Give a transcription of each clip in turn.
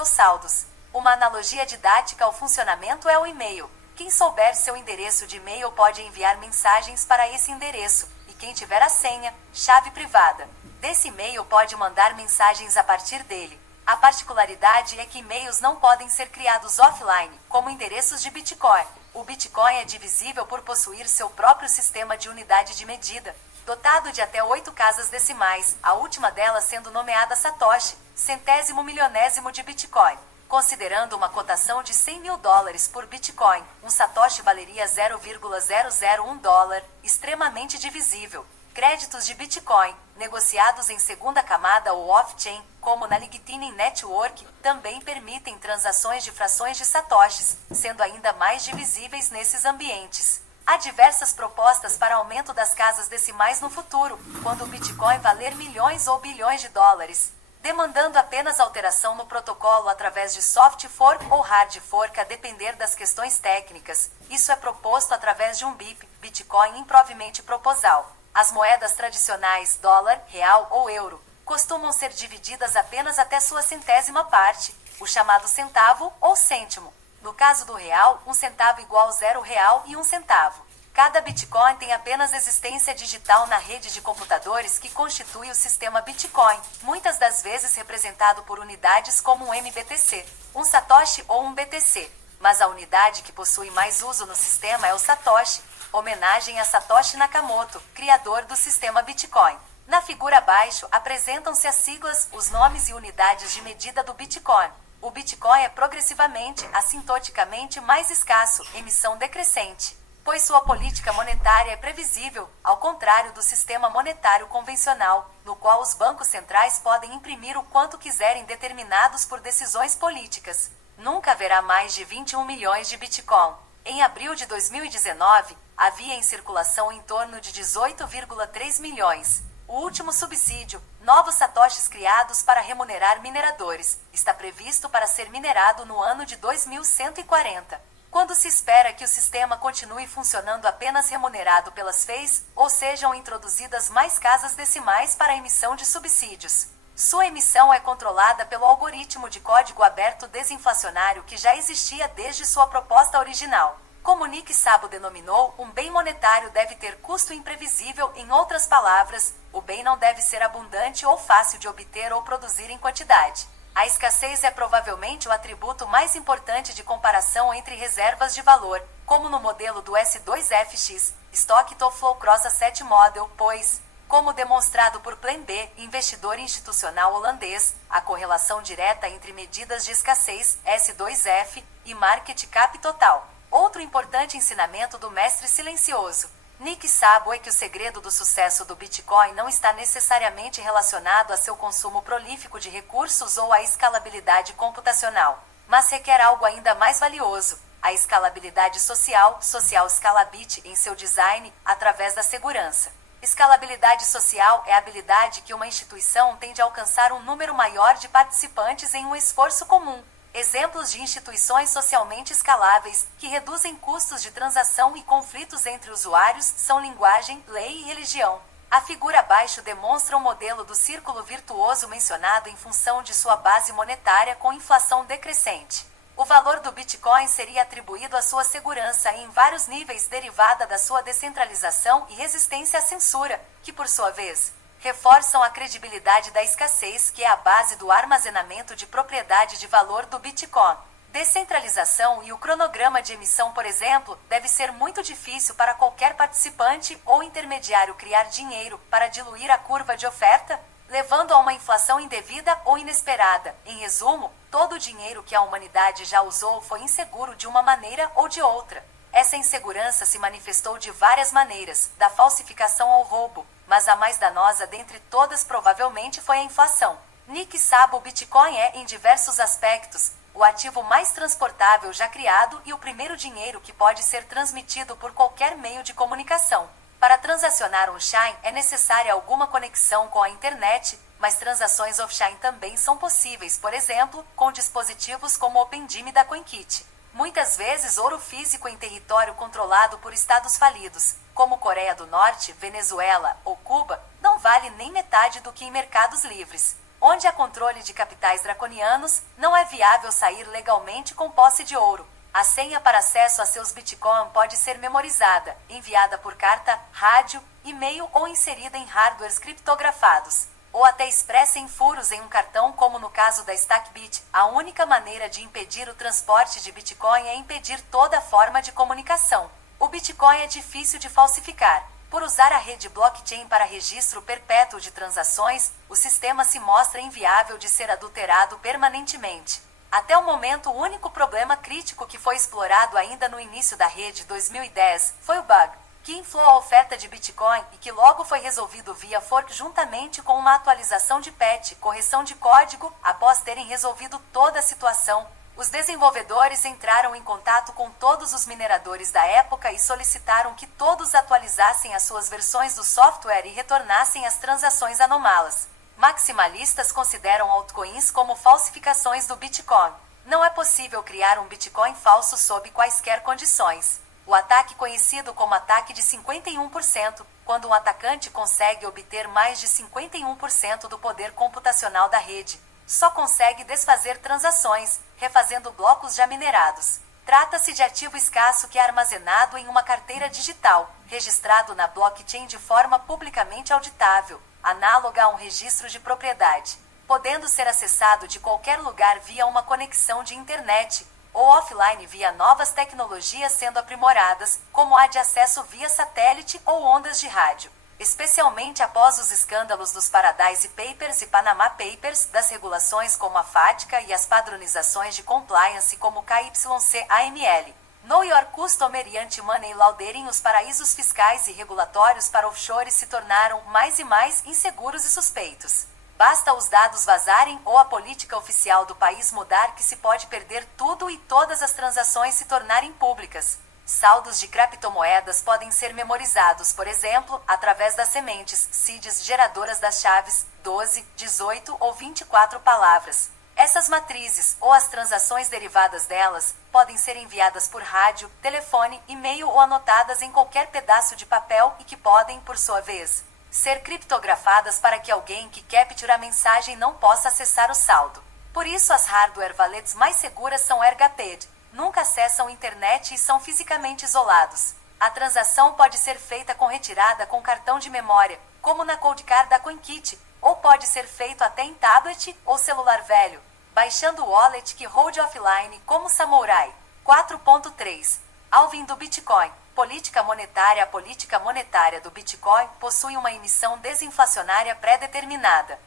seus saldos. Uma analogia didática ao funcionamento é o e-mail. Quem souber seu endereço de e-mail pode enviar mensagens para esse endereço, e quem tiver a senha, chave privada, desse e-mail pode mandar mensagens a partir dele. A particularidade é que e-mails não podem ser criados offline, como endereços de Bitcoin. O Bitcoin é divisível por possuir seu próprio sistema de unidade de medida, dotado de até 8 casas decimais, a última delas sendo nomeada Satoshi, centésimo milionésimo de Bitcoin. Considerando uma cotação de $100.000 por Bitcoin, um Satoshi valeria $0,001, extremamente divisível. Créditos de Bitcoin, negociados em segunda camada ou off-chain, como na Lightning Network, também permitem transações de frações de satoshis, sendo ainda mais divisíveis nesses ambientes. Há diversas propostas para aumento das casas decimais no futuro, quando o Bitcoin valer milhões ou bilhões de dólares, demandando apenas alteração no protocolo através de soft fork ou hard fork a depender das questões técnicas. Isso é proposto através de um BIP, Bitcoin Improvement Proposal. As moedas tradicionais, dólar, real ou euro, costumam ser divididas apenas até sua centésima parte, o chamado centavo ou cêntimo. No caso do real, um centavo igual R$0 e 1 centavo. Cada Bitcoin tem apenas existência digital na rede de computadores que constitui o sistema Bitcoin, muitas das vezes representado por unidades como um MBTC, um Satoshi ou um BTC. Mas a unidade que possui mais uso no sistema é o Satoshi, homenagem a Satoshi Nakamoto, criador do sistema Bitcoin. Na figura abaixo apresentam-se as siglas, os nomes e unidades de medida do Bitcoin. O Bitcoin é progressivamente, assintoticamente mais escasso, emissão decrescente, pois sua política monetária é previsível, ao contrário do sistema monetário convencional, no qual os bancos centrais podem imprimir o quanto quiserem determinados por decisões políticas. Nunca haverá mais de 21 milhões de Bitcoin. Em abril de 2019, havia em circulação em torno de 18,3 milhões. O último subsídio, novos satoshis criados para remunerar mineradores, está previsto para ser minerado no ano de 2140. Quando se espera que o sistema continue funcionando apenas remunerado pelas FEIs, ou sejam introduzidas mais casas decimais para a emissão de subsídios. Sua emissão é controlada pelo algoritmo de código aberto desinflacionário que já existia desde sua proposta original. Como Nick Szabo denominou, um bem monetário deve ter custo imprevisível, em outras palavras, o bem não deve ser abundante ou fácil de obter ou produzir em quantidade. A escassez é provavelmente o atributo mais importante de comparação entre reservas de valor, como no modelo do S2FX, Stock to Flow Cross Asset Model, pois, como demonstrado por Plan B, investidor institucional holandês, a correlação direta entre medidas de escassez, S2F, e market cap total. Outro importante ensinamento do mestre silencioso, Nick Szabo, é que o segredo do sucesso do Bitcoin não está necessariamente relacionado a seu consumo prolífico de recursos ou à escalabilidade computacional, mas requer algo ainda mais valioso, a escalabilidade social Scalabit em seu design, através da segurança. Escalabilidade social é a habilidade que uma instituição tem de alcançar um número maior de participantes em um esforço comum. Exemplos de instituições socialmente escaláveis, que reduzem custos de transação e conflitos entre usuários, são linguagem, lei e religião. A figura abaixo demonstra o modelo do círculo virtuoso mencionado em função de sua base monetária com inflação decrescente. O valor do Bitcoin seria atribuído à sua segurança em vários níveis derivada da sua descentralização e resistência à censura, que por sua vez reforçam a credibilidade da escassez, que é a base do armazenamento de propriedade de valor do Bitcoin. Descentralização e o cronograma de emissão, por exemplo, deve ser muito difícil para qualquer participante ou intermediário criar dinheiro para diluir a curva de oferta, levando a uma inflação indevida ou inesperada. Em resumo, todo o dinheiro que a humanidade já usou foi inseguro de uma maneira ou de outra. Essa insegurança se manifestou de várias maneiras, da falsificação ao roubo, mas a mais danosa dentre todas provavelmente foi a inflação. Nick Szabo, o Bitcoin é, em diversos aspectos, o ativo mais transportável já criado e o primeiro dinheiro que pode ser transmitido por qualquer meio de comunicação. Para transacionar on-chain é necessária alguma conexão com a internet, mas transações off-chain também são possíveis, por exemplo, com dispositivos como o OpenDime da CoinKit. Muitas vezes ouro físico em território controlado por estados falidos, como Coreia do Norte, Venezuela ou Cuba, não vale nem metade do que em mercados livres. Onde há controle de capitais draconianos, não é viável sair legalmente com posse de ouro. A senha para acesso a seus Bitcoin pode ser memorizada, enviada por carta, rádio, e-mail ou inserida em hardwares criptografados, ou até expressa em furos em um cartão, como no caso da Stackbit. A única maneira de impedir o transporte de Bitcoin é impedir toda forma de comunicação. O Bitcoin é difícil de falsificar. Por usar a rede blockchain para registro perpétuo de transações, o sistema se mostra inviável de ser adulterado permanentemente. Até o momento, o único problema crítico que foi explorado ainda no início da rede 2010 foi o bug que inflou a oferta de Bitcoin e que logo foi resolvido via fork juntamente com uma atualização de patch, correção de código. Após terem resolvido toda a situação, os desenvolvedores entraram em contato com todos os mineradores da época e solicitaram que todos atualizassem as suas versões do software e retornassem as transações anômalas. Maximalistas consideram altcoins como falsificações do Bitcoin. Não é possível criar um Bitcoin falso sob quaisquer condições. O ataque, conhecido como ataque de 51%, quando um atacante consegue obter mais de 51% do poder computacional da rede, só consegue desfazer transações, refazendo blocos já minerados. Trata-se de ativo escasso que é armazenado em uma carteira digital, registrado na blockchain de forma publicamente auditável, análoga a um registro de propriedade, podendo ser acessado de qualquer lugar via uma conexão de internet, ou offline via novas tecnologias sendo aprimoradas, como a de acesso via satélite ou ondas de rádio. Especialmente após os escândalos dos Paradise Papers e Panama Papers, das regulações como a FATCA e as padronizações de compliance como KYC-AML. Know Your Customer e Anti-Money Laundering. Os paraísos fiscais e regulatórios para offshores se tornaram mais e mais inseguros e suspeitos. Basta os dados vazarem ou a política oficial do país mudar que se pode perder tudo e todas as transações se tornarem públicas. Saldos de criptomoedas podem ser memorizados, por exemplo, através das sementes, seeds geradoras das chaves, 12, 18 ou 24 palavras. Essas matrizes, ou as transações derivadas delas, podem ser enviadas por rádio, telefone, e-mail ou anotadas em qualquer pedaço de papel e que podem, por sua vez, ser criptografadas para que alguém que capture a mensagem não possa acessar o saldo. Por isso as hardware wallets mais seguras são ergaped, nunca acessam internet e são fisicamente isolados. A transação pode ser feita com retirada com cartão de memória, como na Coldcard da CoinKit, ou pode ser feito até em tablet ou celular velho, baixando o wallet que hold offline, como Samurai. 4.3. Halving do Bitcoin. Política monetária. A política monetária do Bitcoin possui uma emissão desinflacionária pré-determinada.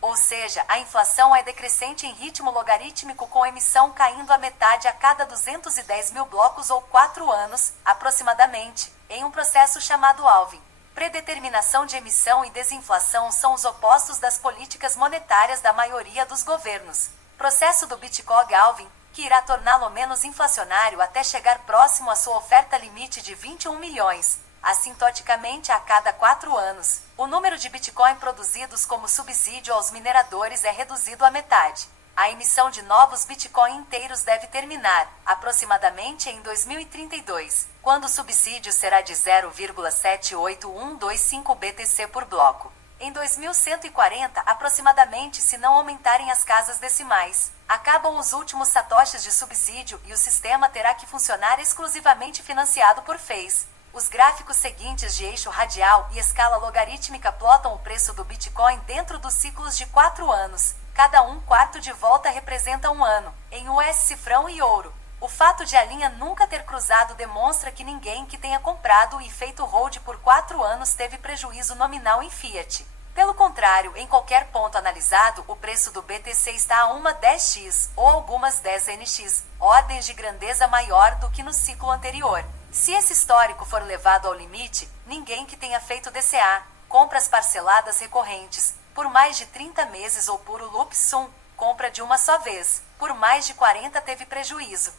Ou seja, a inflação é decrescente em ritmo logarítmico, com emissão caindo a metade a cada 210 mil blocos ou 4 anos, aproximadamente, em um processo chamado halving. Predeterminação de emissão e desinflação são os opostos das políticas monetárias da maioria dos governos. Processo do Bitcoin halving, que irá torná-lo menos inflacionário até chegar próximo à sua oferta limite de 21 milhões, assintoticamente a cada 4 anos. O número de Bitcoin produzidos como subsídio aos mineradores é reduzido à metade. A emissão de novos Bitcoin inteiros deve terminar, aproximadamente em 2032, quando o subsídio será de 0,78125 BTC por bloco. Em 2140, aproximadamente, se não aumentarem as casas decimais, acabam os últimos satoshis de subsídio e o sistema terá que funcionar exclusivamente financiado por FEIs. Os gráficos seguintes de eixo radial e escala logarítmica plotam o preço do Bitcoin dentro dos ciclos de 4 anos. Cada quarto de volta representa um ano, em US cifrão e ouro. O fato de a linha nunca ter cruzado demonstra que ninguém que tenha comprado e feito hold por 4 anos teve prejuízo nominal em fiat. Pelo contrário, em qualquer ponto analisado, o preço do BTC está a uma 10x ou algumas 10nx, ordens de grandeza maior do que no ciclo anterior. Se esse histórico for levado ao limite, ninguém que tenha feito DCA, compras parceladas recorrentes, por mais de 30 meses ou puro lump sum, compra de uma só vez, por mais de 40 teve prejuízo.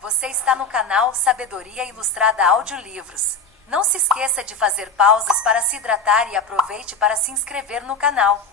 Você está no canal Sabedoria Ilustrada Audiolivros. Não se esqueça de fazer pausas para se hidratar e aproveite para se inscrever no canal.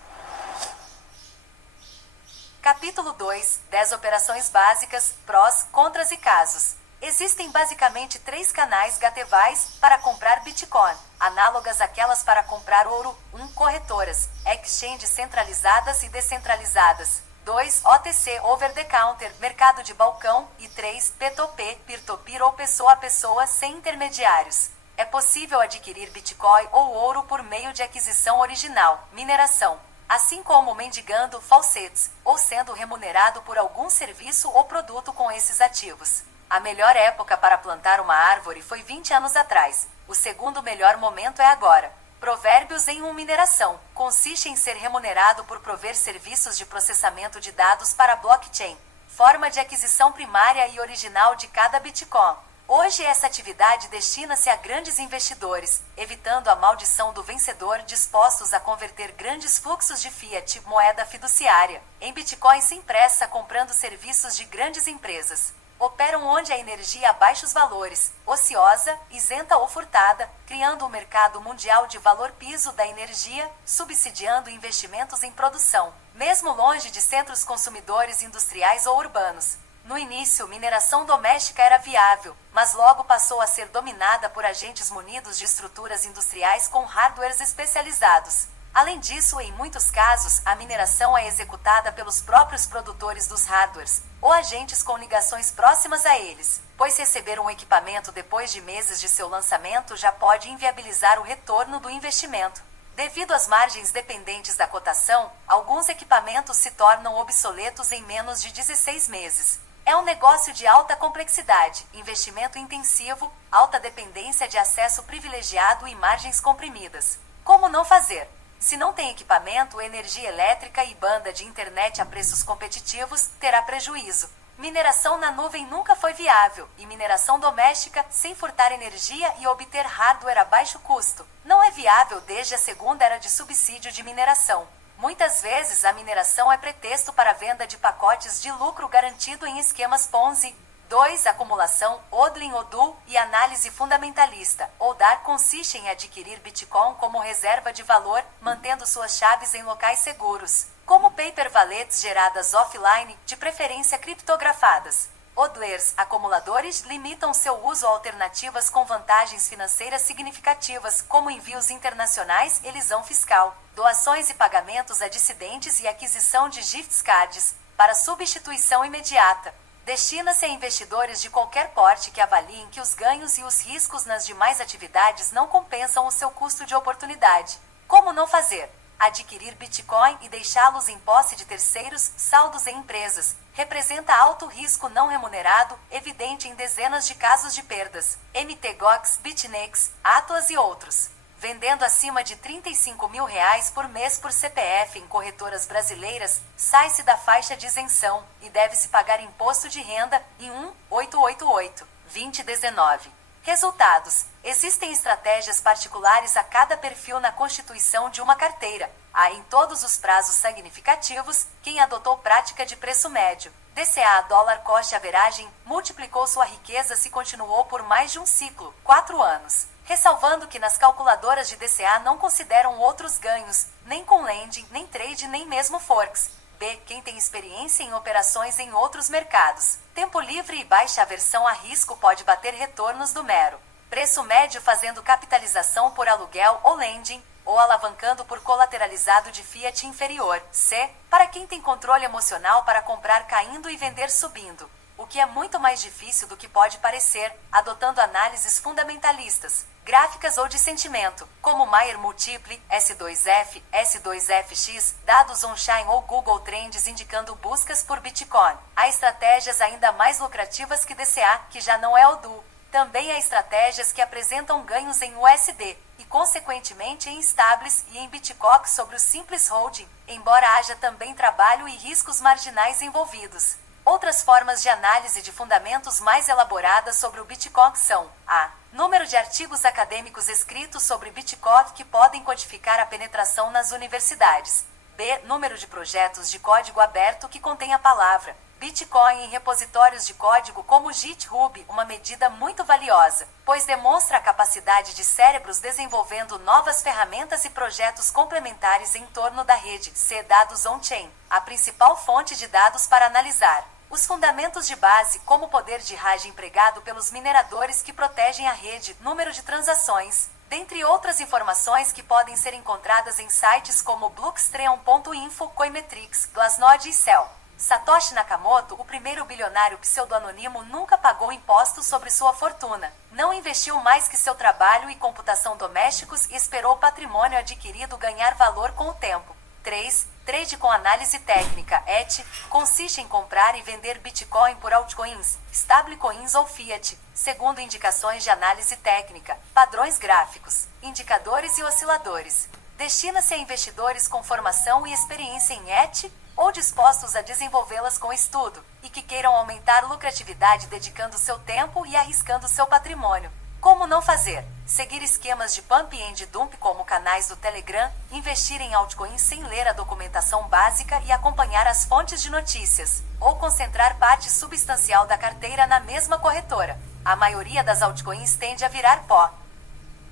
Capítulo 2. 10 operações básicas, prós, contras e casos. Existem basicamente 3 canais gatewais para comprar Bitcoin, análogas àquelas para comprar ouro: 1. Corretoras, exchanges centralizadas e descentralizadas; 2. OTC, over the counter, mercado de balcão; e 3. P2P, peer-to-peer ou pessoa a pessoa sem intermediários. É possível adquirir Bitcoin ou ouro por meio de aquisição original, mineração, assim como mendigando falsetes, ou sendo remunerado por algum serviço ou produto com esses ativos. A melhor época para plantar uma árvore foi 20 anos atrás. O segundo melhor momento é agora. Provérbios em mineração. Consiste em ser remunerado por prover serviços de processamento de dados para blockchain, forma de aquisição primária e original de cada Bitcoin. Hoje essa atividade destina-se a grandes investidores, evitando a maldição do vencedor, dispostos a converter grandes fluxos de fiat, moeda fiduciária, em Bitcoin sem pressa, comprando serviços de grandes empresas. Operam onde a energia a baixos valores, ociosa, isenta ou furtada, criando um mercado mundial de valor piso da energia, subsidiando investimentos em produção, mesmo longe de centros consumidores industriais ou urbanos. No início, mineração doméstica era viável, mas logo passou a ser dominada por agentes munidos de estruturas industriais com hardwares especializados. Além disso, em muitos casos, a mineração é executada pelos próprios produtores dos hardwares, ou agentes com ligações próximas a eles, pois receber um equipamento depois de meses de seu lançamento já pode inviabilizar o retorno do investimento. Devido às margens dependentes da cotação, alguns equipamentos se tornam obsoletos em menos de 16 meses. É um negócio de alta complexidade, investimento intensivo, alta dependência de acesso privilegiado e margens comprimidas. Como não fazer? Se não tem equipamento, energia elétrica e banda de internet a preços competitivos, terá prejuízo. Mineração na nuvem nunca foi viável, e mineração doméstica, sem furtar energia e obter hardware a baixo custo, não é viável desde a segunda era de subsídio de mineração. Muitas vezes a mineração é pretexto para a venda de pacotes de lucro garantido em esquemas Ponzi. 2. Acumulação, hodling hodl e análise fundamentalista. Hodar consiste em adquirir Bitcoin como reserva de valor, mantendo suas chaves em locais seguros, como paper wallets geradas offline, de preferência criptografadas. Hodlers, acumuladores, limitam seu uso a alternativas com vantagens financeiras significativas, como envios internacionais, elisão fiscal, doações e pagamentos a dissidentes e aquisição de gift cards, para substituição imediata. Destina-se a investidores de qualquer porte que avaliem que os ganhos e os riscos nas demais atividades não compensam o seu custo de oportunidade. Como não fazer? Adquirir Bitcoin e deixá-los em posse de terceiros, saldos em empresas, representa alto risco não remunerado, evidente em dezenas de casos de perdas. MTGOX, BitNEX, Atlas e outros. Vendendo acima de R$35 mil por mês por CPF em corretoras brasileiras, sai-se da faixa de isenção e deve-se pagar imposto de renda em 1.888/2019. Resultados: existem estratégias particulares a cada perfil na constituição de uma carteira. Há em todos os prazos significativos quem adotou prática de preço médio. DCA dólar cost averagem multiplicou sua riqueza se continuou por mais de um ciclo, 4 anos. Ressalvando que nas calculadoras de DCA não consideram outros ganhos, nem com lending, nem trade, nem mesmo forks. B. Quem tem experiência em operações em outros mercados. Tempo livre e baixa aversão a risco pode bater retornos do mero preço médio fazendo capitalização por aluguel ou lending, ou alavancando por colateralizado de fiat inferior. C. Para quem tem controle emocional para comprar caindo e vender subindo, o que é muito mais difícil do que pode parecer, adotando análises fundamentalistas, gráficas ou de sentimento, como Maier Multiple, S2F, S2FX, dados on-chain ou Google Trends indicando buscas por Bitcoin. Há estratégias ainda mais lucrativas que DCA, que já não é ODU. Também há estratégias que apresentam ganhos em USD, e consequentemente em stables e em Bitcoin sobre o simples holding, embora haja também trabalho e riscos marginais envolvidos. Outras formas de análise de fundamentos mais elaboradas sobre o Bitcoin são: a. Número de artigos acadêmicos escritos sobre Bitcoin que podem codificar a penetração nas universidades. B. Número de projetos de código aberto que contém a palavra Bitcoin em repositórios de código como GitHub, uma medida muito valiosa, pois demonstra a capacidade de cérebros desenvolvendo novas ferramentas e projetos complementares em torno da rede. C. Dados on-chain, a principal fonte de dados para analisar Os fundamentos de base, como o poder de RAG empregado pelos mineradores que protegem a rede, número de transações, dentre outras informações que podem ser encontradas em sites como Blockstream.info, Coinmetrics, Glassnode e Cell. Satoshi Nakamoto, o primeiro bilionário pseudo-anônimo, nunca pagou impostos sobre sua fortuna. Não investiu mais que seu trabalho e computação domésticos e esperou o patrimônio adquirido ganhar valor com o tempo. 3. Trade com análise técnica, ET, consiste em comprar e vender Bitcoin por altcoins, stablecoins ou fiat, segundo indicações de análise técnica, padrões gráficos, indicadores e osciladores. Destina-se a investidores com formação e experiência em ET, ou dispostos a desenvolvê-las com estudo, e que queiram aumentar lucratividade dedicando seu tempo e arriscando seu patrimônio. Como não fazer? Seguir esquemas de pump and dump como canais do Telegram, investir em altcoins sem ler a documentação básica e acompanhar as fontes de notícias, ou concentrar parte substancial da carteira na mesma corretora. A maioria das altcoins tende a virar pó.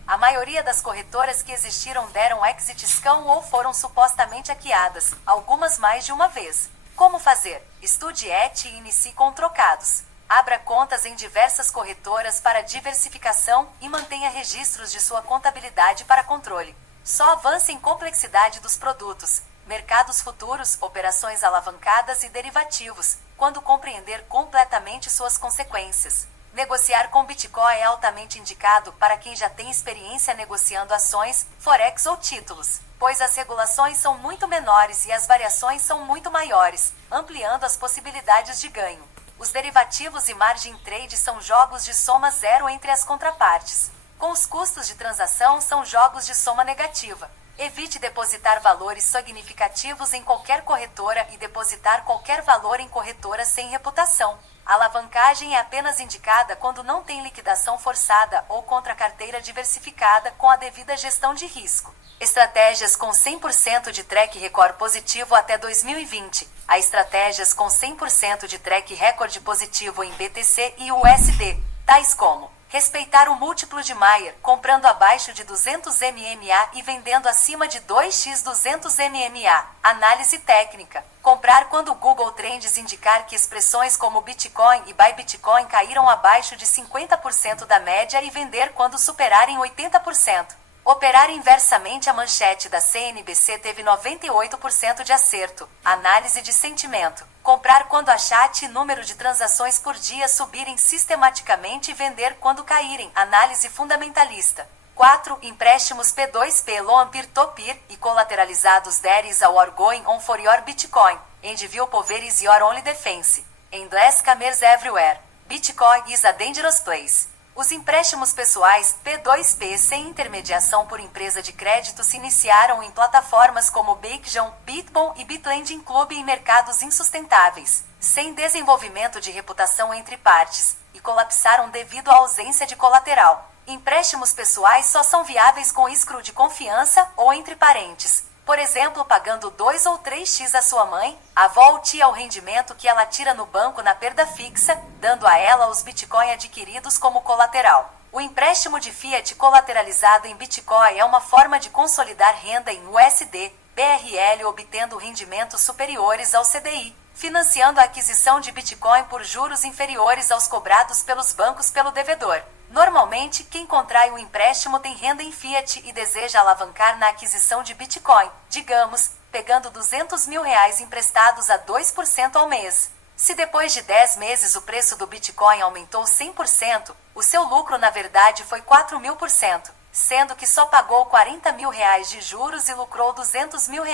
A maioria das corretoras que existiram deram exit scam ou foram supostamente hackeadas, algumas mais de uma vez. Como fazer? Estude ET e inicie com trocados. Abra contas em diversas corretoras para diversificação e mantenha registros de sua contabilidade para controle. Só avance em complexidade dos produtos, mercados futuros, operações alavancadas e derivativos, quando compreender completamente suas consequências. Negociar com Bitcoin é altamente indicado para quem já tem experiência negociando ações, forex ou títulos, pois as regulações são muito menores e as variações são muito maiores, ampliando as possibilidades de ganho. Os derivativos e margin trade são jogos de soma zero entre as contrapartes. Com os custos de transação são jogos de soma negativa. Evite depositar valores significativos em qualquer corretora e depositar qualquer valor em corretora sem reputação. A alavancagem é apenas indicada quando não tem liquidação forçada ou contra carteira diversificada com a devida gestão de risco. Estratégias com 100% de track record positivo até 2020. Há estratégias com 100% de track record positivo em BTC e USD, tais como respeitar o múltiplo de Mayer, comprando abaixo de 200 MMA e vendendo acima de 2x 200 MMA. Análise técnica. Comprar quando o Google Trends indicar que expressões como Bitcoin e Buy Bitcoin caíram abaixo de 50% da média e vender quando superarem 80%. Operar inversamente. A manchete da CNBC teve 98% de acerto. Análise de sentimento. Comprar quando a chat e número de transações por dia subirem sistematicamente e vender quando caírem. Análise fundamentalista. 4. Empréstimos P2P Loan Peer-to-Peer e colateralizados. There is a war going on for your Bitcoin, and will pulverize your only defense. Endless scammers everywhere. Bitcoin is a dangerous place. Os empréstimos pessoais P2P sem intermediação por empresa de crédito se iniciaram em plataformas como Bitjon, Bitbon e Bitlending Club em mercados insustentáveis, sem desenvolvimento de reputação entre partes, e colapsaram devido à ausência de colateral. Empréstimos pessoais só são viáveis com escro de confiança ou entre parentes. Por exemplo, pagando 2 ou 3x à sua mãe, a avó ou tia o rendimento que ela tira no banco na perda fixa, dando a ela os Bitcoin adquiridos como colateral. O empréstimo de fiat colateralizado em Bitcoin é uma forma de consolidar renda em USD, BRL obtendo rendimentos superiores ao CDI, financiando a aquisição de Bitcoin por juros inferiores aos cobrados pelos bancos pelo devedor. Normalmente, quem contrai um empréstimo tem renda em fiat e deseja alavancar na aquisição de Bitcoin, digamos, pegando R$200 mil emprestados a 2% ao mês. Se depois de 10 meses o preço do Bitcoin aumentou 100%, o seu lucro na verdade foi 4.000%, sendo que só pagou R$40 mil de juros e lucrou R$200 mil.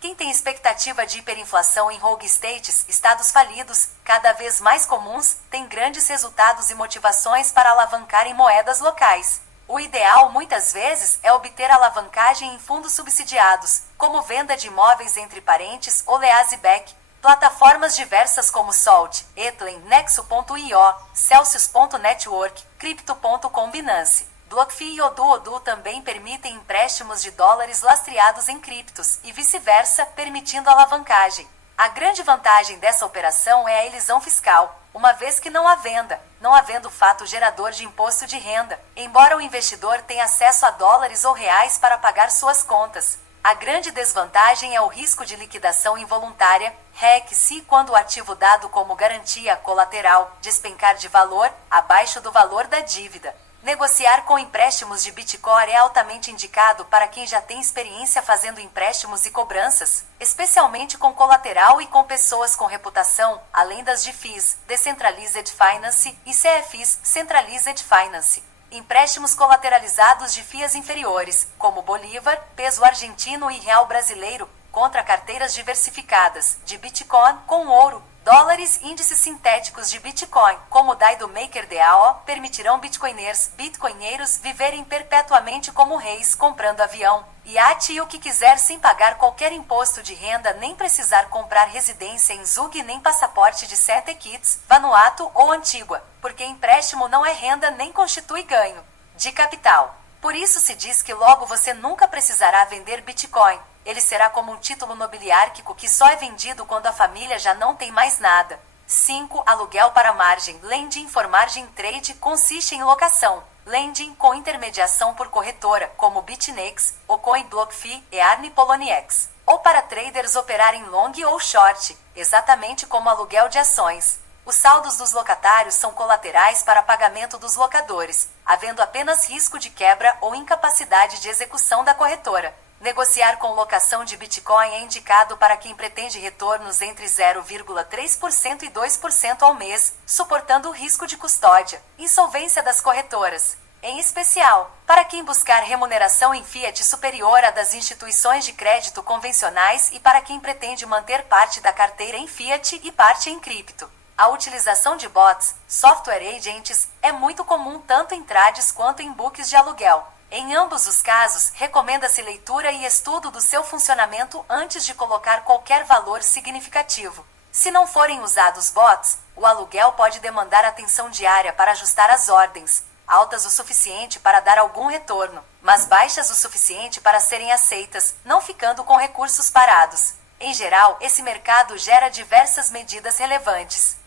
Quem tem expectativa de hiperinflação em rogue states, estados falidos, cada vez mais comuns, tem grandes resultados e motivações para alavancar em moedas locais. O ideal, muitas vezes, é obter alavancagem em fundos subsidiados, como venda de imóveis entre parentes ou leaseback, plataformas diversas como Salt, Ethlem, Nexo.io, Celsius.network, Crypto.com, Binance. BlockFi e Odu também permitem empréstimos de dólares lastreados em criptos, e vice-versa, permitindo alavancagem. A grande vantagem dessa operação é a elisão fiscal, uma vez que não há venda, não havendo fato gerador de imposto de renda, embora o investidor tenha acesso a dólares ou reais para pagar suas contas. A grande desvantagem é o risco de liquidação involuntária, REC, se quando o ativo dado como garantia colateral despencar de valor abaixo do valor da dívida. Negociar com empréstimos de Bitcoin é altamente indicado para quem já tem experiência fazendo empréstimos e cobranças, especialmente com colateral e com pessoas com reputação, além das de FIIs, Decentralized Finance, e CFIs, Centralized Finance. Empréstimos colateralizados de FIAs inferiores, como Bolívar, peso argentino e real brasileiro, contra carteiras diversificadas, de Bitcoin, com ouro, dólares e índices sintéticos de Bitcoin, como o DAI do MakerDAO, permitirão bitcoinheiros viverem perpetuamente como reis, comprando avião, iate e o que quiser sem pagar qualquer imposto de renda, nem precisar comprar residência em Zug nem passaporte de St. Kitts, Vanuatu ou Antigua, porque empréstimo não é renda nem constitui ganho de capital. Por isso se diz que logo você nunca precisará vender Bitcoin. Ele será como um título nobiliárquico que só é vendido quando a família já não tem mais nada. 5. Aluguel para margem. Lending for margin trade consiste em locação. Lending com intermediação por corretora, como BitNex, ou CoinBlockFi e Arni Poloniex. Ou para traders operarem long ou short, exatamente como aluguel de ações. Os saldos dos locatários são colaterais para pagamento dos locadores, havendo apenas risco de quebra ou incapacidade de execução da corretora. Negociar com locação de Bitcoin é indicado para quem pretende retornos entre 0,3% e 2% ao mês, suportando o risco de custódia, insolvência das corretoras. Em especial, para quem buscar remuneração em fiat superior à das instituições de crédito convencionais e para quem pretende manter parte da carteira em fiat e parte em cripto. A utilização de bots, software agents, é muito comum tanto em trades quanto em books de aluguel. Em ambos os casos, recomenda-se leitura e estudo do seu funcionamento antes de colocar qualquer valor significativo. Se não forem usados bots, o aluguel pode demandar atenção diária para ajustar as ordens, altas o suficiente para dar algum retorno, mas baixas o suficiente para serem aceitas, não ficando com recursos parados. Em geral, esse mercado gera diversas medidas relevantes.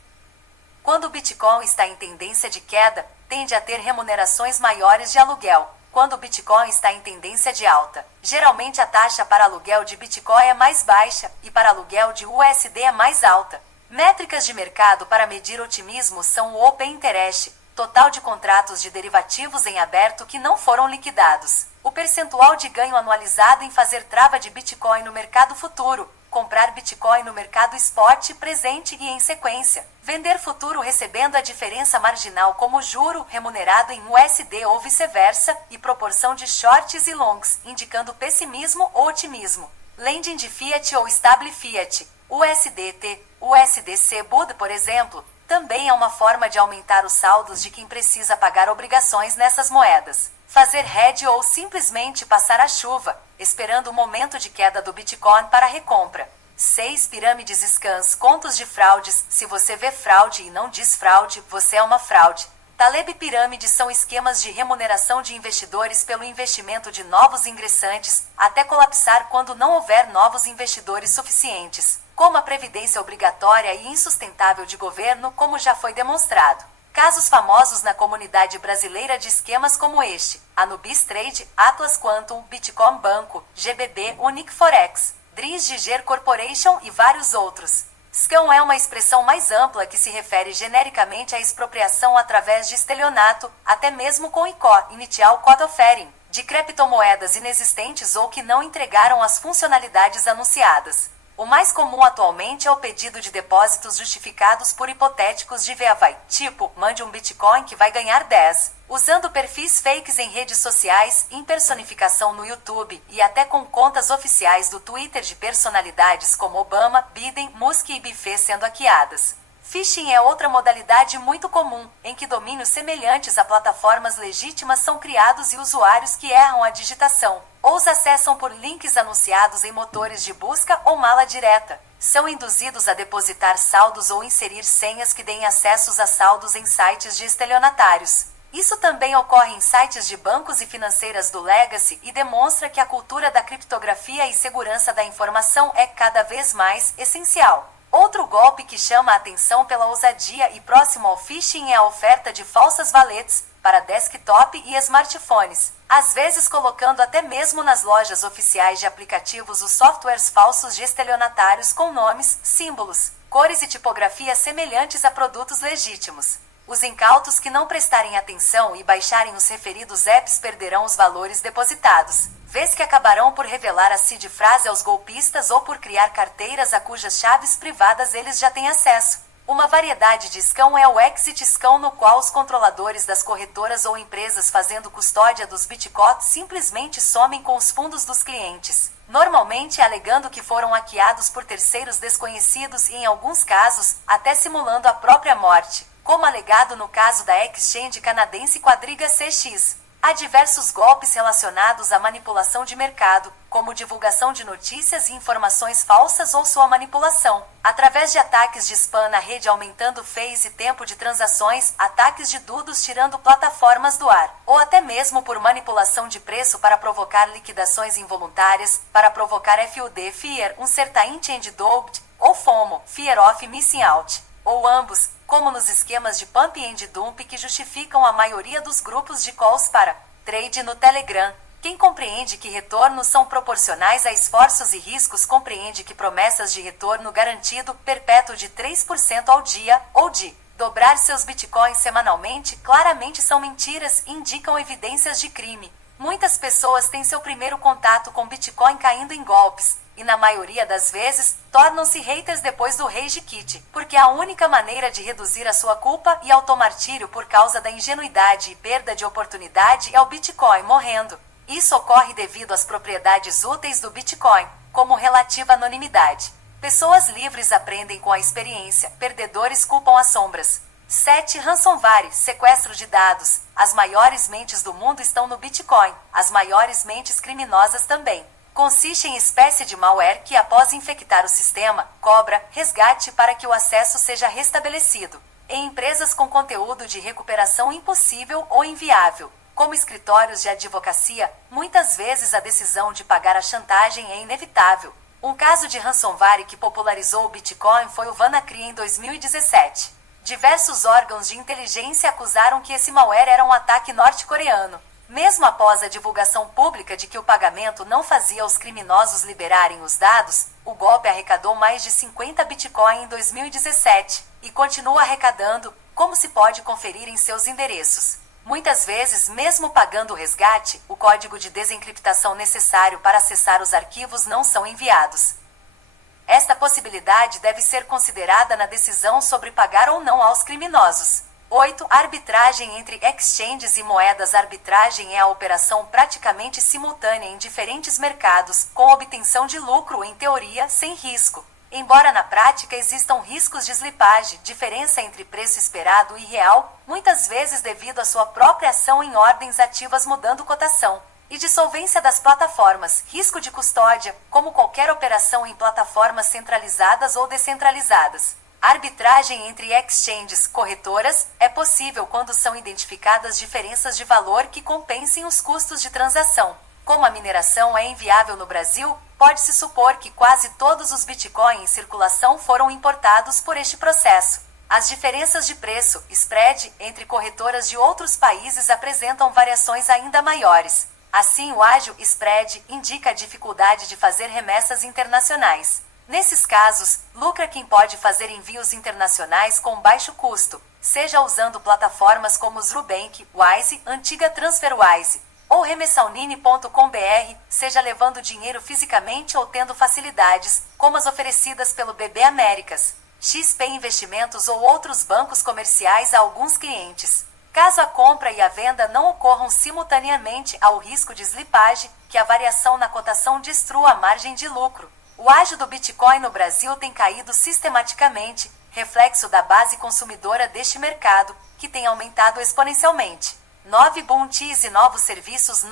Quando o Bitcoin está em tendência de queda, tende a ter remunerações maiores de aluguel. Quando o Bitcoin está em tendência de alta, geralmente a taxa para aluguel de Bitcoin é mais baixa e para aluguel de USD é mais alta. Métricas de mercado para medir otimismo são o Open Interest, total de contratos de derivativos em aberto que não foram liquidados, o percentual de ganho anualizado em fazer trava de Bitcoin no mercado futuro, comprar Bitcoin no mercado spot presente e em sequência, vender futuro recebendo a diferença marginal como juro remunerado em USD ou vice-versa, e proporção de shorts e longs, indicando pessimismo ou otimismo. Lending de fiat ou stable fiat, USDT, USDC BUD, por exemplo, também é uma forma de aumentar os saldos de quem precisa pagar obrigações nessas moedas. Fazer hedge ou simplesmente passar a chuva, esperando o momento de queda do Bitcoin para recompra. 6. Pirâmides scans, contos de fraudes. Se você vê fraude e não diz fraude, você é uma fraude. Taleb pirâmides são esquemas de remuneração de investidores pelo investimento de novos ingressantes, até colapsar quando não houver novos investidores suficientes, como a previdência obrigatória e insustentável de governo, como já foi demonstrado. Casos famosos na comunidade brasileira de esquemas como este: Anubis Trade, Atlas Quantum, Bitcoin Banco, GBB, Unique Forex, Dries Giger Corporation e vários outros. Scam é uma expressão mais ampla que se refere genericamente à expropriação através de estelionato, até mesmo com ICO, Initial Code Offering, de criptomoedas inexistentes ou que não entregaram as funcionalidades anunciadas. O mais comum atualmente é o pedido de depósitos justificados por hipotéticos de VAVAI, tipo, mande um Bitcoin que vai ganhar 10, usando perfis fakes em redes sociais, impersonificação no YouTube e até com contas oficiais do Twitter de personalidades como Obama, Biden, Musk e Buffett sendo hackeadas. Phishing é outra modalidade muito comum, em que domínios semelhantes a plataformas legítimas são criados e usuários que erram a digitação, ou os acessam por links anunciados em motores de busca ou mala direta. São induzidos a depositar saldos ou inserir senhas que deem acessos a saldos em sites de estelionatários. Isso também ocorre em sites de bancos e financeiras do Legacy e demonstra que a cultura da criptografia e segurança da informação é cada vez mais essencial. Outro golpe que chama a atenção pela ousadia e próximo ao phishing é a oferta de falsas wallets, para desktop e smartphones, às vezes colocando até mesmo nas lojas oficiais de aplicativos os softwares falsos de estelionatários com nomes, símbolos, cores e tipografias semelhantes a produtos legítimos. Os incautos que não prestarem atenção e baixarem os referidos apps perderão os valores depositados, vez que acabarão por revelar a seed frase aos golpistas ou por criar carteiras a cujas chaves privadas eles já têm acesso. Uma variedade de scam é o exit scam, no qual os controladores das corretoras ou empresas fazendo custódia dos bitcoins simplesmente somem com os fundos dos clientes, normalmente alegando que foram hackeados por terceiros desconhecidos e, em alguns casos, até simulando a própria morte, como alegado no caso da exchange canadense Quadriga CX. Há diversos golpes relacionados à manipulação de mercado, como divulgação de notícias e informações falsas ou sua manipulação, através de ataques de spam na rede aumentando fees e tempo de transações, ataques de DDoS tirando plataformas do ar, ou até mesmo por manipulação de preço para provocar liquidações involuntárias, para provocar FUD, Fear Uncertainty and Doubt, ou FOMO, Fear of Missing Out, ou ambos, como nos esquemas de pump and dump que justificam a maioria dos grupos de calls para trade no Telegram. Quem compreende que retornos são proporcionais a esforços e riscos compreende que promessas de retorno garantido perpétuo de 3% ao dia, ou de dobrar seus bitcoins semanalmente, claramente são mentiras e indicam evidências de crime. Muitas pessoas têm seu primeiro contato com Bitcoin caindo em golpes, e na maioria das vezes, tornam-se haters depois do rage quit, porque a única maneira de reduzir a sua culpa e automartírio por causa da ingenuidade e perda de oportunidade é o Bitcoin morrendo. Isso ocorre devido às propriedades úteis do Bitcoin, como relativa anonimidade. Pessoas livres aprendem com a experiência, perdedores culpam as sombras. 7. Ransomware, sequestro de dados. As maiores mentes do mundo estão no Bitcoin, as maiores mentes criminosas também. Consiste em espécie de malware que, após infectar o sistema, cobra resgate para que o acesso seja restabelecido. Em empresas com conteúdo de recuperação impossível ou inviável, como escritórios de advocacia, muitas vezes a decisão de pagar a chantagem é inevitável. Um caso de ransomware que popularizou o Bitcoin foi o WannaCry em 2017. Diversos órgãos de inteligência acusaram que esse malware era um ataque norte-coreano. Mesmo após a divulgação pública de que o pagamento não fazia os criminosos liberarem os dados, o golpe arrecadou mais de 50 Bitcoin em 2017 e continua arrecadando, como se pode conferir em seus endereços. Muitas vezes, mesmo pagando o resgate, o código de desencriptação necessário para acessar os arquivos não são enviados. Esta possibilidade deve ser considerada na decisão sobre pagar ou não aos criminosos. 8. Arbitragem entre exchanges e moedas. Arbitragem é a operação praticamente simultânea em diferentes mercados, com obtenção de lucro em teoria sem risco. Embora na prática existam riscos de slipagem, diferença entre preço esperado e real, muitas vezes devido à sua própria ação em ordens ativas mudando cotação, e dissolvência das plataformas, risco de custódia, como qualquer operação em plataformas centralizadas ou descentralizadas. Arbitragem entre exchanges, corretoras, é possível quando são identificadas diferenças de valor que compensem os custos de transação. Como a mineração é inviável no Brasil, pode-se supor que quase todos os bitcoins em circulação foram importados por este processo. As diferenças de preço, spread, entre corretoras de outros países apresentam variações ainda maiores. Assim, o ágil spread indica a dificuldade de fazer remessas internacionais. Nesses casos, lucra quem pode fazer envios internacionais com baixo custo, seja usando plataformas como Zrubank, Wise, antiga TransferWise, ou remessaunini.com.br, seja levando dinheiro fisicamente ou tendo facilidades, como as oferecidas pelo BB Américas, XP Investimentos ou outros bancos comerciais a alguns clientes. Caso a compra e a venda não ocorram simultaneamente, há o risco de slipagem, que a variação na cotação destrua a margem de lucro. O ágio do Bitcoin no Brasil tem caído sistematicamente, reflexo da base consumidora deste mercado, que tem aumentado exponencialmente. 9. Bounties e novos serviços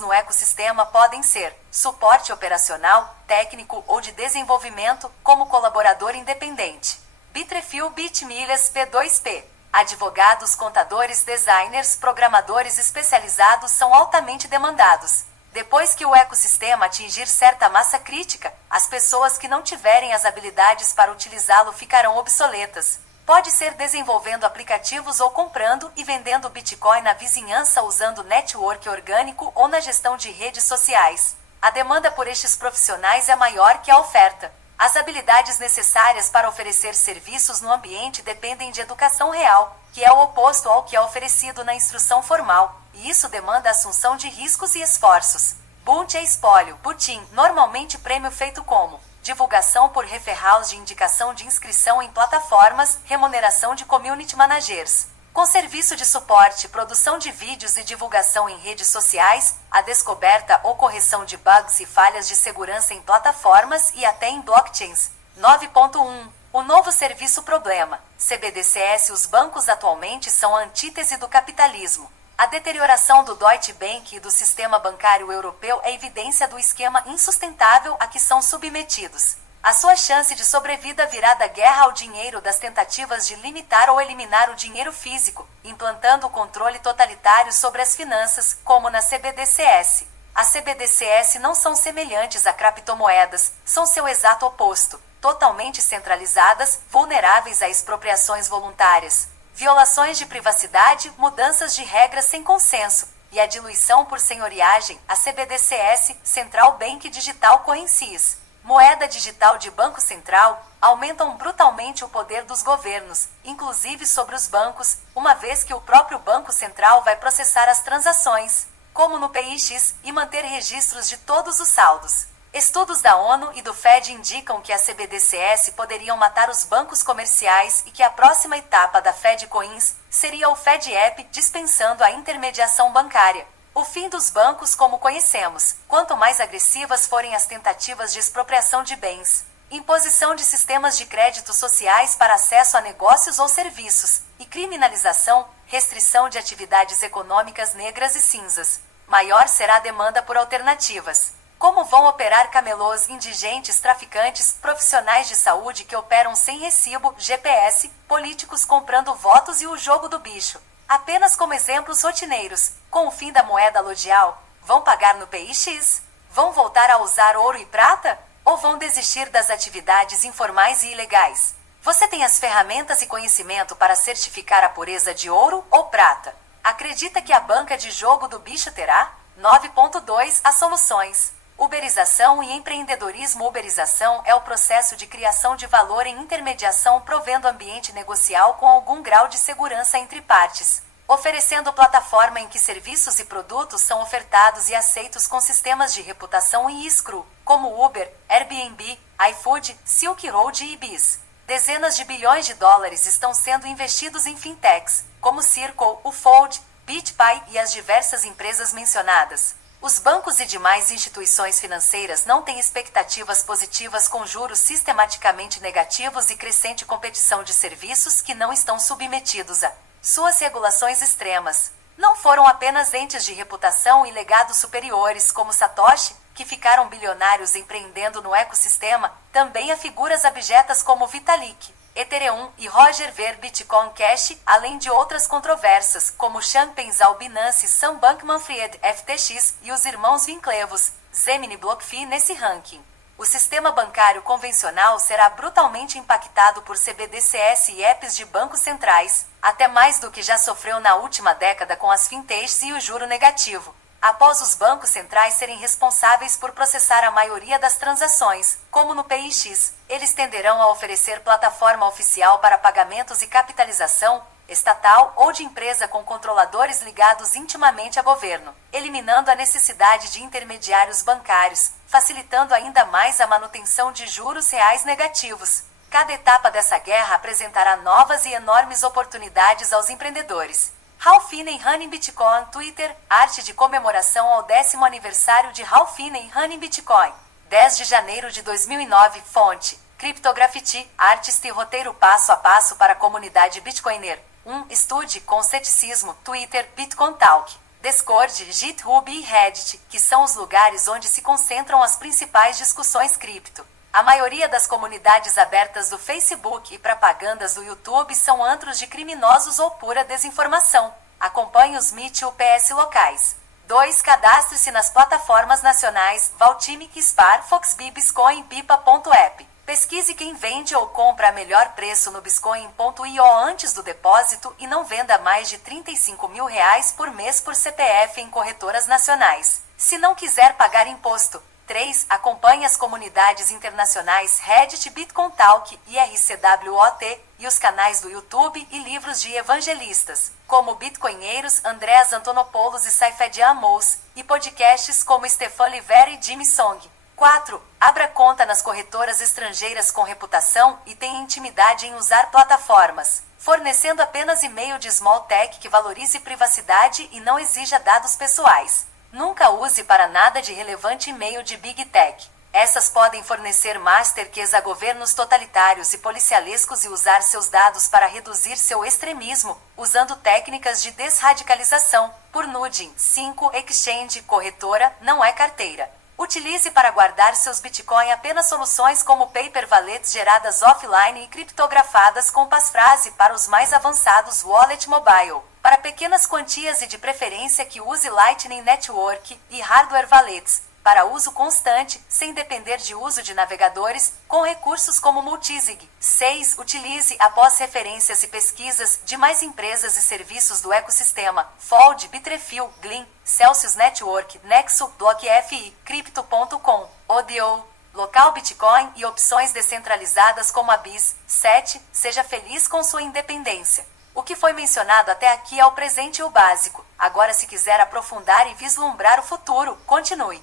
no ecossistema podem ser suporte operacional, técnico ou de desenvolvimento, como colaborador independente. Bitrefill, Bitmilhas, P2P. Advogados, contadores, designers, programadores especializados são altamente demandados. Depois que o ecossistema atingir certa massa crítica, as pessoas que não tiverem as habilidades para utilizá-lo ficarão obsoletas. Pode ser desenvolvendo aplicativos ou comprando e vendendo Bitcoin na vizinhança usando network orgânico ou na gestão de redes sociais. A demanda por estes profissionais é maior que a oferta. As habilidades necessárias para oferecer serviços no ambiente dependem de educação real, que é o oposto ao que é oferecido na instrução formal, e isso demanda assunção de riscos e esforços. Bounty é espólio, Putin, normalmente prêmio feito como divulgação por referrals de indicação de inscrição em plataformas, remuneração de community managers. Com serviço de suporte, produção de vídeos e divulgação em redes sociais, a descoberta ou correção de bugs e falhas de segurança em plataformas e até em blockchains. 9.1. O novo serviço problema. CBDCs. Os bancos atualmente são a antítese do capitalismo. A deterioração do Deutsche Bank e do sistema bancário europeu é evidência do esquema insustentável a que são submetidos. A sua chance de sobrevida virá da guerra ao dinheiro, das tentativas de limitar ou eliminar o dinheiro físico, implantando o controle totalitário sobre as finanças, como na CBDCs. As CBDCs não são semelhantes a criptomoedas, são seu exato oposto, totalmente centralizadas, vulneráveis a expropriações voluntárias, violações de privacidade, mudanças de regras sem consenso, e a diluição por senhoriagem. A CBDCs, Central Bank Digital Currencies, moeda digital de Banco Central, aumentam brutalmente o poder dos governos, inclusive sobre os bancos, uma vez que o próprio Banco Central vai processar as transações, como no PIX, e manter registros de todos os saldos. Estudos da ONU e do Fed indicam que as CBDCs poderiam matar os bancos comerciais e que a próxima etapa da Fed Coins seria o Fed App, dispensando a intermediação bancária. O fim dos bancos como conhecemos, quanto mais agressivas forem as tentativas de expropriação de bens, imposição de sistemas de crédito sociais para acesso a negócios ou serviços, e criminalização, restrição de atividades econômicas negras e cinzas, maior será a demanda por alternativas. Como vão operar camelôs, indigentes, traficantes, profissionais de saúde que operam sem recibo, GPS, políticos comprando votos e o jogo do bicho? Apenas como exemplos rotineiros, com o fim da moeda lodial, vão pagar no PIX? Vão voltar a usar ouro e prata? Ou vão desistir das atividades informais e ilegais? Você tem as ferramentas e conhecimento para certificar a pureza de ouro ou prata? Acredita que a banca de jogo do bicho terá? 9.2. As soluções. Uberização e empreendedorismo. Uberização é o processo de criação de valor em intermediação, provendo ambiente negocial com algum grau de segurança entre partes, oferecendo plataforma em que serviços e produtos são ofertados e aceitos com sistemas de reputação e escro, como Uber, Airbnb, iFood, Silk Road e Biz. Dezenas de bilhões de dólares estão sendo investidos em fintechs, como Circle, Ufold, BitPay e as diversas empresas mencionadas. Os bancos e demais instituições financeiras não têm expectativas positivas com juros sistematicamente negativos e crescente competição de serviços que não estão submetidos a suas regulações extremas. Não foram apenas entes de reputação e legado superiores como Satoshi, que ficaram bilionários empreendendo no ecossistema, também há figuras abjetas como Vitalik, Ethereum e Roger Ver Bitcoin Cash, além de outras controvérsias, como Changpeng Zhao, Binance, Sam Bankman-Fried, FTX e os irmãos Winklevoss, Gemini, BlockFi nesse ranking. O sistema bancário convencional será brutalmente impactado por CBDCs e apps de bancos centrais, até mais do que já sofreu na última década com as fintechs e o juro negativo. Após os bancos centrais serem responsáveis por processar a maioria das transações, como no PIX, eles tenderão a oferecer plataforma oficial para pagamentos e capitalização, estatal ou de empresa com controladores ligados intimamente a governo, eliminando a necessidade de intermediários bancários, facilitando ainda mais a manutenção de juros reais negativos. Cada etapa dessa guerra apresentará novas e enormes oportunidades aos empreendedores. Ralph Finney Running Bitcoin Twitter, arte de comemoração ao 10º aniversário de Ralph Finney Running Bitcoin. 10 de janeiro de 2009, fonte, Cryptograffiti, artista e roteiro passo a passo para a comunidade Bitcoiner. 1. Estude com ceticismo, Twitter, Bitcoin Talk. Discord, GitHub e Reddit, que são os lugares onde se concentram as principais discussões cripto. A maioria das comunidades abertas do Facebook e propagandas do YouTube são antros de criminosos ou pura desinformação. Acompanhe os Meet UPS locais. 2. Cadastre-se nas plataformas nacionais Valtimic, Spar, Foxbee, Bitcoin e Pipa.app. Pesquise quem vende ou compra a melhor preço no Bitcoin.io antes do depósito e não venda mais de R$ 35.000 por mês por CPF em corretoras nacionais. Se não quiser pagar imposto. 3. Acompanhe as comunidades internacionais Reddit, Bitcoin Talk e RCWOT e os canais do YouTube e livros de evangelistas, como Bitcoinheiros, Andreas Antonopoulos e Saifed Amos, e podcasts como Stefan Livera e Jimmy Song. 4. Abra conta nas corretoras estrangeiras com reputação e tenha intimidade em usar plataformas, fornecendo apenas e-mail de small tech que valorize privacidade e não exija dados pessoais. Nunca use para nada de relevante e-mail de Big Tech. Essas podem fornecer masterkeys a governos totalitários e policialescos e usar seus dados para reduzir seu extremismo, usando técnicas de desradicalização, por nudging. 5. Exchange, corretora, não é carteira. Utilize para guardar seus Bitcoin apenas soluções como paper wallets geradas offline e criptografadas com passphrase para os mais avançados wallet mobile. Para pequenas quantias e de preferência que use Lightning Network e hardware wallets, para uso constante, sem depender de uso de navegadores, com recursos como Multisig. 6. Utilize, após referências e pesquisas, de mais empresas e serviços do ecossistema, Fold, Bitrefill, Gleam, Celsius Network, Nexo, BlockFi, Crypto.com, ODO, Local Bitcoin e opções descentralizadas como a BIS. 7. Seja feliz com sua independência. O que foi mencionado até aqui é o presente e o básico. Agora, se quiser aprofundar e vislumbrar o futuro, continue.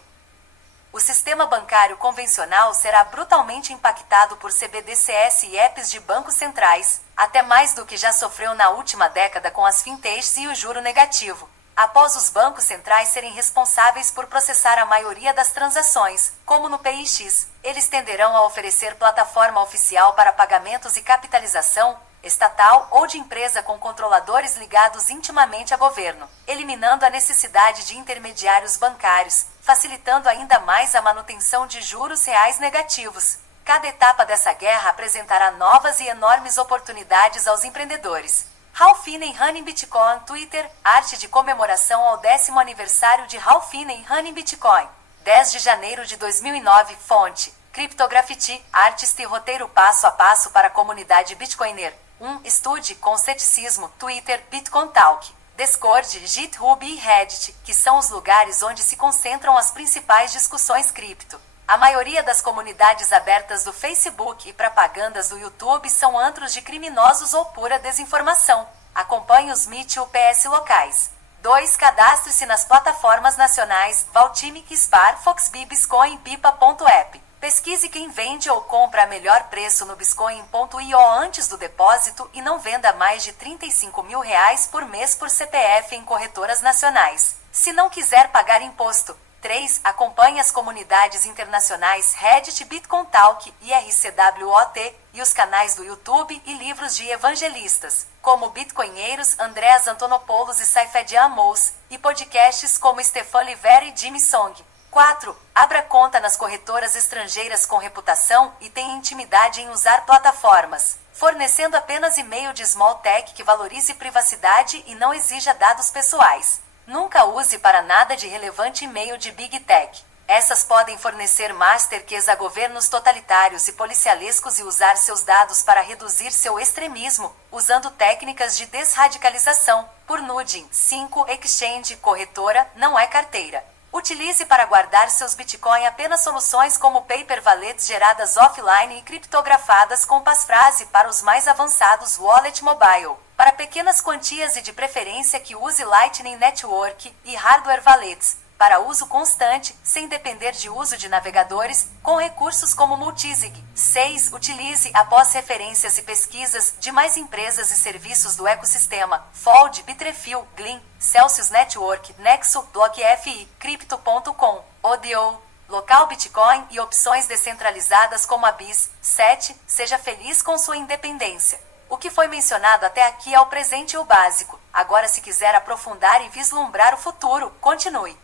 O sistema bancário convencional será brutalmente impactado por CBDCs e apps de bancos centrais, até mais do que já sofreu na última década com as fintechs e o juro negativo. Após os bancos centrais serem responsáveis por processar a maioria das transações, como no PIX, eles tenderão a oferecer plataforma oficial para pagamentos e capitalização estatal ou de empresa com controladores ligados intimamente a governo, eliminando a necessidade de intermediários bancários, facilitando ainda mais a manutenção de juros reais negativos. Cada etapa dessa guerra apresentará novas e enormes oportunidades aos empreendedores. Ralph Finney Running Bitcoin Twitter, arte de comemoração ao 10º aniversário de Ralph Finney Running Bitcoin. 10 de janeiro de 2009, fonte, Cryptograffiti, artista e roteiro passo a passo para a comunidade Bitcoiner. 1. Estude com ceticismo, Twitter, Bitcoin Talk, Discord, GitHub e Reddit, que são os lugares onde se concentram as principais discussões cripto. A maioria das comunidades abertas do Facebook e propagandas do YouTube são antros de criminosos ou pura desinformação. Acompanhe os Meet e UPS locais. 2. Cadastre-se nas plataformas nacionais Valtimic, Spar, Foxbee, Bitcoin e Pipa.app. Pesquise quem vende ou compra a melhor preço no Bitcoin.io antes do depósito e não venda mais de R$ 35.000 por mês por CPF em corretoras nacionais. Se não quiser pagar imposto. 3. Acompanhe as comunidades internacionais Reddit, Bitcoin Talk e RCWOT e os canais do YouTube e livros de evangelistas, como Bitcoinheiros, Andreas Antonopoulos e Saifed Amos, e podcasts como Stefan Livera e Jimmy Song. 4. Abra conta nas corretoras estrangeiras com reputação e tenha intimidade em usar plataformas, fornecendo apenas e-mail de small tech que valorize privacidade e não exija dados pessoais. Nunca use para nada de relevante e-mail de Big Tech. Essas podem fornecer masterkeys a governos totalitários e policialescos e usar seus dados para reduzir seu extremismo, usando técnicas de desradicalização, por nudging. 5. Exchange, corretora, não é carteira. Utilize para guardar seus Bitcoin apenas soluções como paper wallets geradas offline e criptografadas com passphrase para os mais avançados wallet mobile. Para pequenas quantias e de preferência que use Lightning Network e hardware wallets, para uso constante, sem depender de uso de navegadores, com recursos como Multisig. 6. Utilize, após referências e pesquisas, de mais empresas e serviços do ecossistema, Fold, Bitrefill, Gleam, Celsius Network, Nexo, BlockFi, Crypto.com, ODO, Local Bitcoin e opções descentralizadas como a BIS. 7. Seja feliz com sua independência. O que foi mencionado até aqui é o presente e o básico. Agora, se quiser aprofundar e vislumbrar o futuro, continue.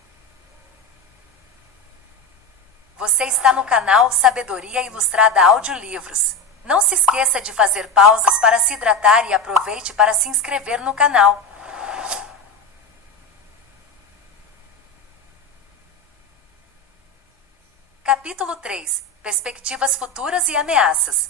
Você está no canal Sabedoria Ilustrada Audiolivros. Não se esqueça de fazer pausas para se hidratar e aproveite para se inscrever no canal. Capítulo 3. Perspectivas futuras e ameaças.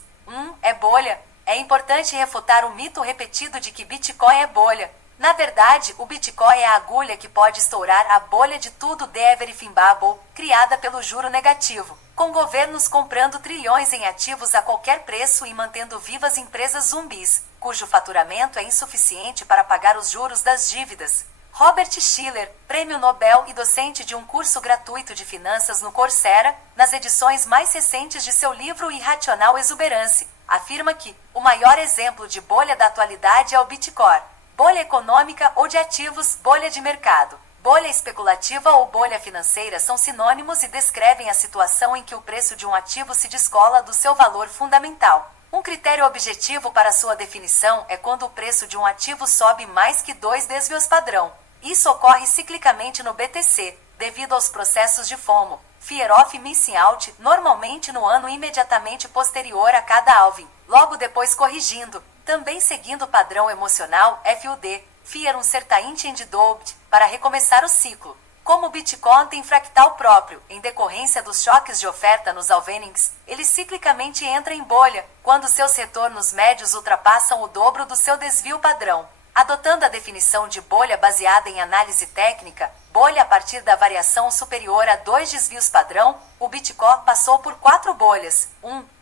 É bolha. É importante refutar o mito repetido de que Bitcoin é bolha. Na verdade, o Bitcoin é a agulha que pode estourar a bolha de tudo the everything bubble, criada pelo juro negativo, com governos comprando trilhões em ativos a qualquer preço e mantendo vivas empresas zumbis, cujo faturamento é insuficiente para pagar os juros das dívidas. Robert Shiller, prêmio Nobel e docente de um curso gratuito de finanças no Coursera, nas edições mais recentes de seu livro Irracional Exuberance, afirma que o maior exemplo de bolha da atualidade é o Bitcoin. Bolha econômica ou de ativos, bolha de mercado. Bolha especulativa ou bolha financeira são sinônimos e descrevem a situação em que o preço de um ativo se descola do seu valor fundamental. Um critério objetivo para sua definição é quando o preço de um ativo sobe mais que 2 desvios padrão. Isso ocorre ciclicamente no BTC, devido aos processos de FOMO, Fear of Missing Out, normalmente no ano imediatamente posterior a cada halving, logo depois corrigindo, também seguindo o padrão emocional FUD, Fear Uncertainty and Doubt, para recomeçar o ciclo. Como o Bitcoin tem fractal próprio, em decorrência dos choques de oferta nos halvenings, ele ciclicamente entra em bolha, quando seus retornos médios ultrapassam o dobro do seu desvio padrão. Adotando a definição de bolha baseada em análise técnica, bolha a partir da variação superior a 2 desvios padrão, o Bitcoin passou por 4 bolhas.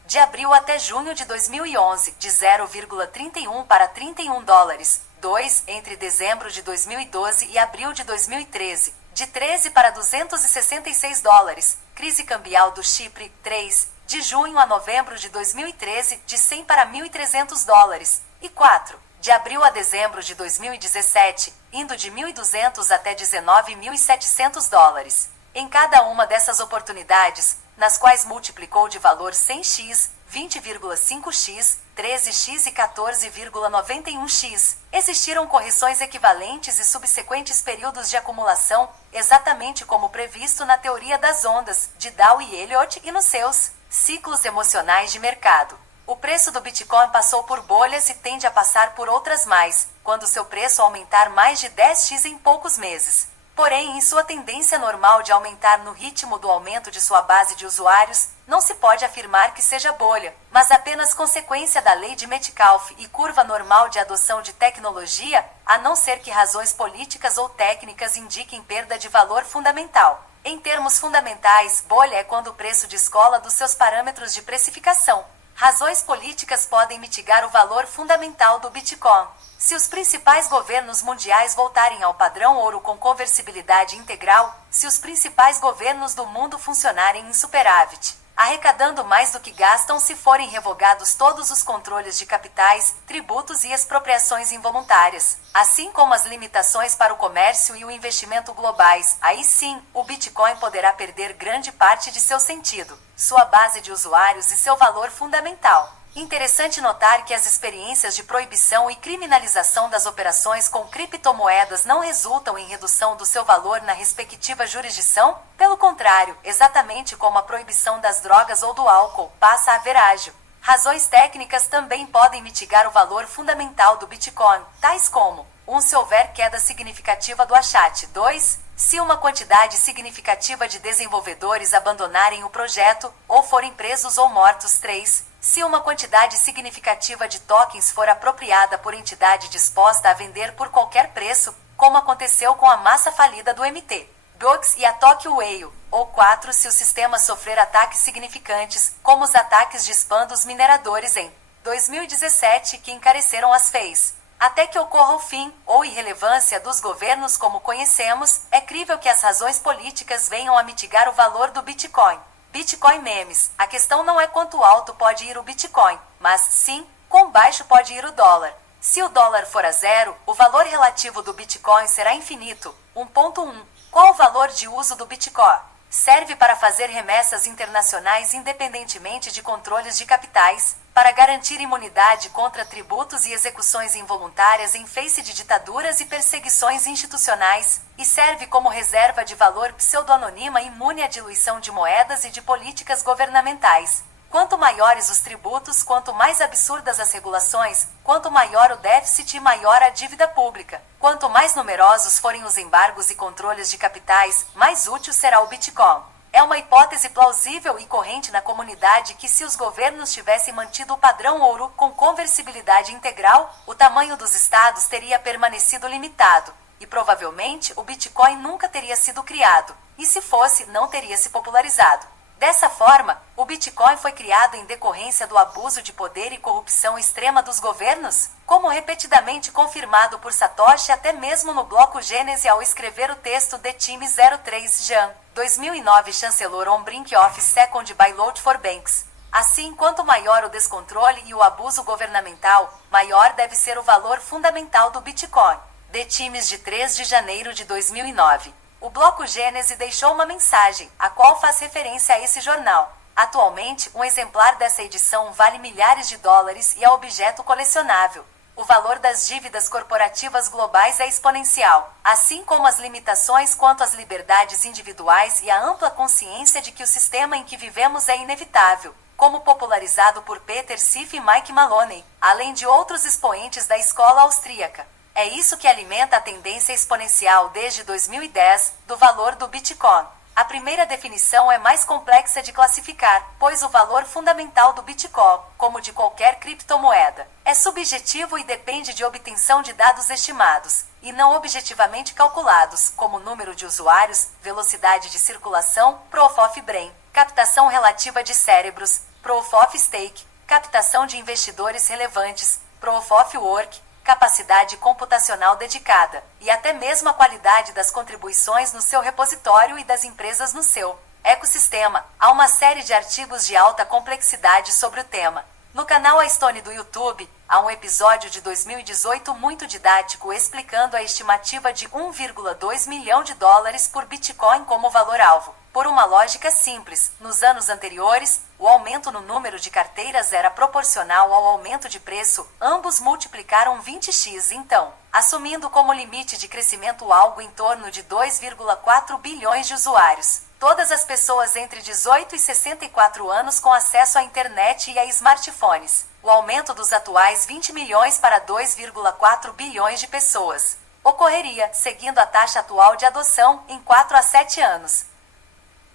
De abril até junho de 2011, de 0,31 para 31 dólares. 2, entre dezembro de 2012 e abril de 2013, de 13 para 266 dólares. Crise cambial do Chipre. 3, de junho a novembro de 2013, de 100 para 1.300 dólares. E 4, de abril a dezembro de 2017, indo de 1.200 até 19.700 dólares. Em cada uma dessas oportunidades, nas quais multiplicou de valor 100x, 20,5x, 13x e 14,91x, existiram correções equivalentes e subsequentes períodos de acumulação, exatamente como previsto na teoria das ondas, de Dow e Elliott e nos seus ciclos emocionais de mercado. O preço do Bitcoin passou por bolhas e tende a passar por outras mais, quando seu preço aumentar mais de 10x em poucos meses. Porém, em sua tendência normal de aumentar no ritmo do aumento de sua base de usuários, não se pode afirmar que seja bolha, mas apenas consequência da lei de Metcalfe e curva normal de adoção de tecnologia, a não ser que razões políticas ou técnicas indiquem perda de valor fundamental. Em termos fundamentais, bolha é quando o preço descola dos seus parâmetros de precificação. Razões políticas podem mitigar o valor fundamental do Bitcoin. Se os principais governos mundiais voltarem ao padrão ouro com conversibilidade integral, se os principais governos do mundo funcionarem em superávit, arrecadando mais do que gastam se forem revogados todos os controles de capitais, tributos e expropriações involuntárias, assim como as limitações para o comércio e o investimento globais, aí sim, o Bitcoin poderá perder grande parte de seu sentido, sua base de usuários e seu valor fundamental. Interessante notar que as experiências de proibição e criminalização das operações com criptomoedas não resultam em redução do seu valor na respectiva jurisdição, pelo contrário, exatamente como a proibição das drogas ou do álcool, passa a haver ágio. Razões técnicas também podem mitigar o valor fundamental do Bitcoin, tais como: 1. Se houver queda significativa do achate. 2. Se uma quantidade significativa de desenvolvedores abandonarem o projeto, ou forem presos ou mortos. 3. Se uma quantidade significativa de tokens for apropriada por entidade disposta a vender por qualquer preço, como aconteceu com a massa falida do MT. Gox e a Tokyo Whale. Ou 4. Se o sistema sofrer ataques significantes, como os ataques de spam dos mineradores em 2017 que encareceram as FEIs. Até que ocorra o fim, ou irrelevância dos governos como conhecemos, é crível que as razões políticas venham a mitigar o valor do Bitcoin. Bitcoin memes. A questão não é quanto alto pode ir o Bitcoin, mas sim, quão baixo pode ir o dólar. Se o dólar for a zero, o valor relativo do Bitcoin será infinito. 1.1. Qual o valor de uso do Bitcoin? Serve para fazer remessas internacionais independentemente de controles de capitais, para garantir imunidade contra tributos e execuções involuntárias em face de ditaduras e perseguições institucionais, e serve como reserva de valor pseudo-anônima imune à diluição de moedas e de políticas governamentais. Quanto maiores os tributos, quanto mais absurdas as regulações, quanto maior o déficit e maior a dívida pública. Quanto mais numerosos forem os embargos e controles de capitais, mais útil será o Bitcoin. É uma hipótese plausível e corrente na comunidade que, se os governos tivessem mantido o padrão ouro com conversibilidade integral, o tamanho dos estados teria permanecido limitado, e provavelmente o Bitcoin nunca teria sido criado, e se fosse, não teria se popularizado. Dessa forma, o Bitcoin foi criado em decorrência do abuso de poder e corrupção extrema dos governos, como repetidamente confirmado por Satoshi até mesmo no bloco Gênese ao escrever o texto The Time 03 Jan, 2009 Chancellor on Brink of Second Bailout for Banks. Assim, quanto maior o descontrole e o abuso governamental, maior deve ser o valor fundamental do Bitcoin. The Times de 3 de janeiro de 2009. O bloco Gênese deixou uma mensagem, a qual faz referência a esse jornal. Atualmente, um exemplar dessa edição vale milhares de dólares e é objeto colecionável. O valor das dívidas corporativas globais é exponencial, assim como as limitações quanto às liberdades individuais e a ampla consciência de que o sistema em que vivemos é inevitável, como popularizado por Peter Schiff e Mike Maloney, além de outros expoentes da escola austríaca. É isso que alimenta a tendência exponencial desde 2010 do valor do Bitcoin. A primeira definição é mais complexa de classificar, pois o valor fundamental do Bitcoin, como de qualquer criptomoeda, é subjetivo e depende de obtenção de dados estimados, e não objetivamente calculados, como número de usuários, velocidade de circulação, Proof of Brain, captação relativa de cérebros, Proof of Stake, captação de investidores relevantes, Proof of Work, capacidade computacional dedicada, e até mesmo a qualidade das contribuições no seu repositório e das empresas no seu ecossistema. Há uma série de artigos de alta complexidade sobre o tema. No canal iStone do YouTube, há um episódio de 2018 muito didático explicando a estimativa de 1,2 milhão de dólares por Bitcoin como valor-alvo. Por uma lógica simples, nos anos anteriores, o aumento no número de carteiras era proporcional ao aumento de preço, ambos multiplicaram 20x então, assumindo como limite de crescimento algo em torno de 2,4 bilhões de usuários. Todas as pessoas entre 18 e 64 anos com acesso à internet e a smartphones. O aumento dos atuais 20 milhões para 2,4 bilhões de pessoas ocorreria, seguindo a taxa atual de adoção, em 4 a 7 anos.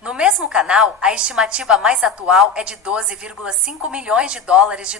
No mesmo canal, a estimativa mais atual é de 12,5 milhões de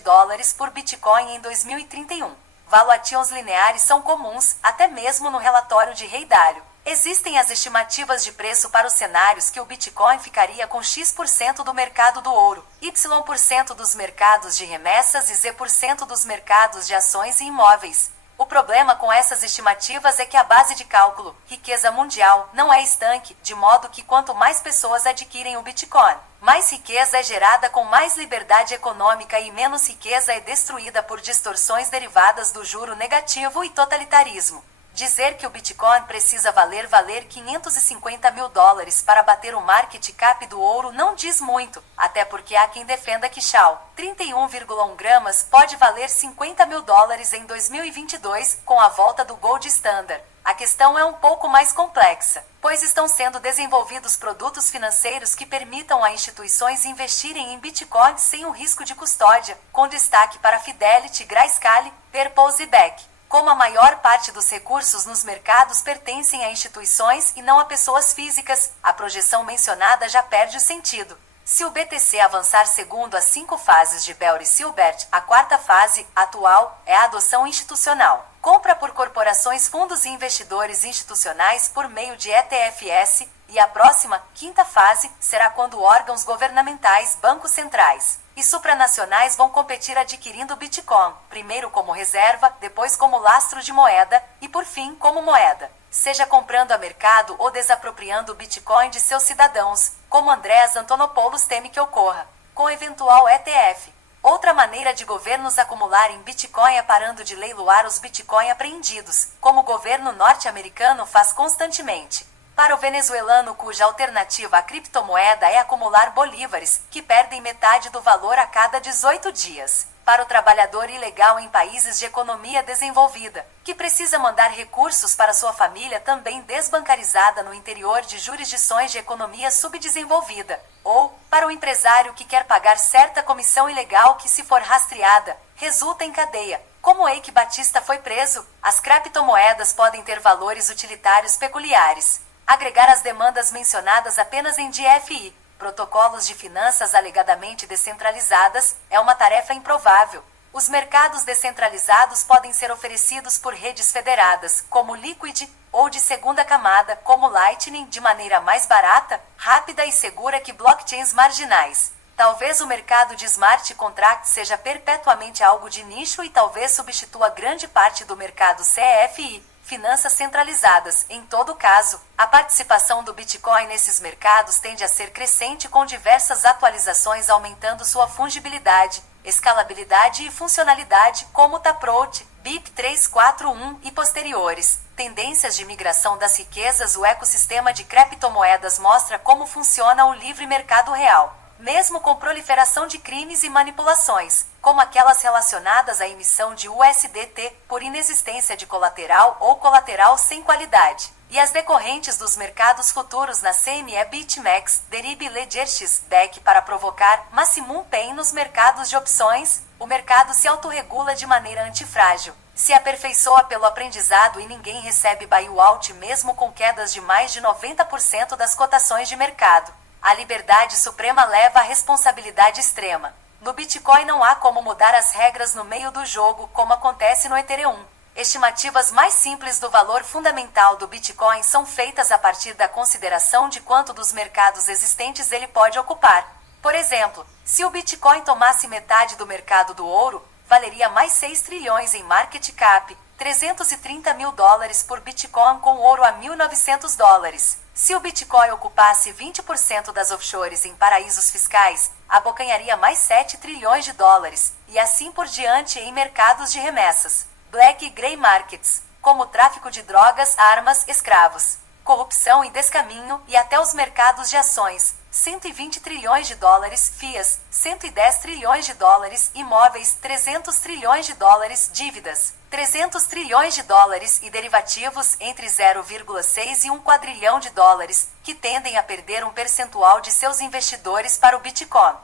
dólares por Bitcoin em 2031. Valuations lineares são comuns, até mesmo no relatório de Ray Dalio. Existem as estimativas de preço para os cenários que o Bitcoin ficaria com X% do mercado do ouro, Y% dos mercados de remessas e Z% dos mercados de ações e imóveis. O problema com essas estimativas é que a base de cálculo, riqueza mundial, não é estanque, de modo que quanto mais pessoas adquirem o Bitcoin, mais riqueza é gerada com mais liberdade econômica e menos riqueza é destruída por distorções derivadas do juro negativo e totalitarismo. Dizer que o Bitcoin precisa valer 550 mil dólares para bater o market cap do ouro não diz muito, até porque há quem defenda que Shao, 31,1 gramas, pode valer 50 mil dólares em 2022, com a volta do Gold Standard. A questão é um pouco mais complexa, pois estão sendo desenvolvidos produtos financeiros que permitam a instituições investirem em Bitcoin sem o risco de custódia, com destaque para Fidelity, Grayscale, Purpose e Beck. Como a maior parte dos recursos nos mercados pertencem a instituições e não a pessoas físicas, a projeção mencionada já perde o sentido. Se o BTC avançar segundo as 5 fases de Bell e Silbert, a quarta fase, atual, é a adoção institucional. Compra por corporações, fundos e investidores institucionais por meio de ETFs, e a próxima, quinta fase, será quando órgãos governamentais, bancos centrais e supranacionais vão competir adquirindo Bitcoin, primeiro como reserva, depois como lastro de moeda, e por fim como moeda, seja comprando a mercado ou desapropriando o Bitcoin de seus cidadãos, como Andreas Antonopoulos teme que ocorra, com eventual ETF. Outra maneira de governos acumularem Bitcoin é parando de leiloar os Bitcoin apreendidos, como o governo norte-americano faz constantemente. Para o venezuelano, cuja alternativa à criptomoeda é acumular bolívares, que perdem metade do valor a cada 18 dias. Para o trabalhador ilegal em países de economia desenvolvida, que precisa mandar recursos para sua família também desbancarizada no interior de jurisdições de economia subdesenvolvida. Ou, para o empresário que quer pagar certa comissão ilegal que, se for rastreada, resulta em cadeia. Como Eike Batista foi preso, as criptomoedas podem ter valores utilitários peculiares. Agregar as demandas mencionadas apenas em DFI, protocolos de finanças alegadamente descentralizadas, é uma tarefa improvável. Os mercados descentralizados podem ser oferecidos por redes federadas, como Liquid, ou de segunda camada, como Lightning, de maneira mais barata, rápida e segura que blockchains marginais. Talvez o mercado de smart contracts seja perpetuamente algo de nicho e talvez substitua grande parte do mercado CFI, finanças centralizadas. Em todo caso, a participação do Bitcoin nesses mercados tende a ser crescente com diversas atualizações aumentando sua fungibilidade, escalabilidade e funcionalidade, como Taproot, BIP341 e posteriores. Tendências de migração das riquezas. O ecossistema de criptomoedas mostra como funciona o livre mercado real. Mesmo com proliferação de crimes e manipulações, como aquelas relacionadas à emissão de USDT por inexistência de colateral ou colateral sem qualidade, e as decorrentes dos mercados futuros na CME BitMEX, Derive Ledger-X, DEC para provocar maximum pain nos mercados de opções, o mercado se autorregula de maneira antifrágil, se aperfeiçoa pelo aprendizado e ninguém recebe buyout mesmo com quedas de mais de 90% das cotações de mercado. A liberdade suprema leva à responsabilidade extrema. No Bitcoin não há como mudar as regras no meio do jogo, como acontece no Ethereum. Estimativas mais simples do valor fundamental do Bitcoin são feitas a partir da consideração de quanto dos mercados existentes ele pode ocupar. Por exemplo, se o Bitcoin tomasse metade do mercado do ouro, valeria mais 6 trilhões em market cap, 330 mil dólares por Bitcoin com ouro a 1.900 dólares. Se o Bitcoin ocupasse 20% das offshores em paraísos fiscais, abocanharia mais 7 trilhões de dólares, e assim por diante em mercados de remessas, black e grey markets, como tráfico de drogas, armas, escravos, corrupção e descaminho, e até os mercados de ações, 120 trilhões de dólares, FIAs, 110 trilhões de dólares, imóveis, 300 trilhões de dólares, dívidas, 300 trilhões de dólares e derivativos entre 0,6 e 1 quadrilhão de dólares, que tendem a perder um percentual de seus investidores para o Bitcoin.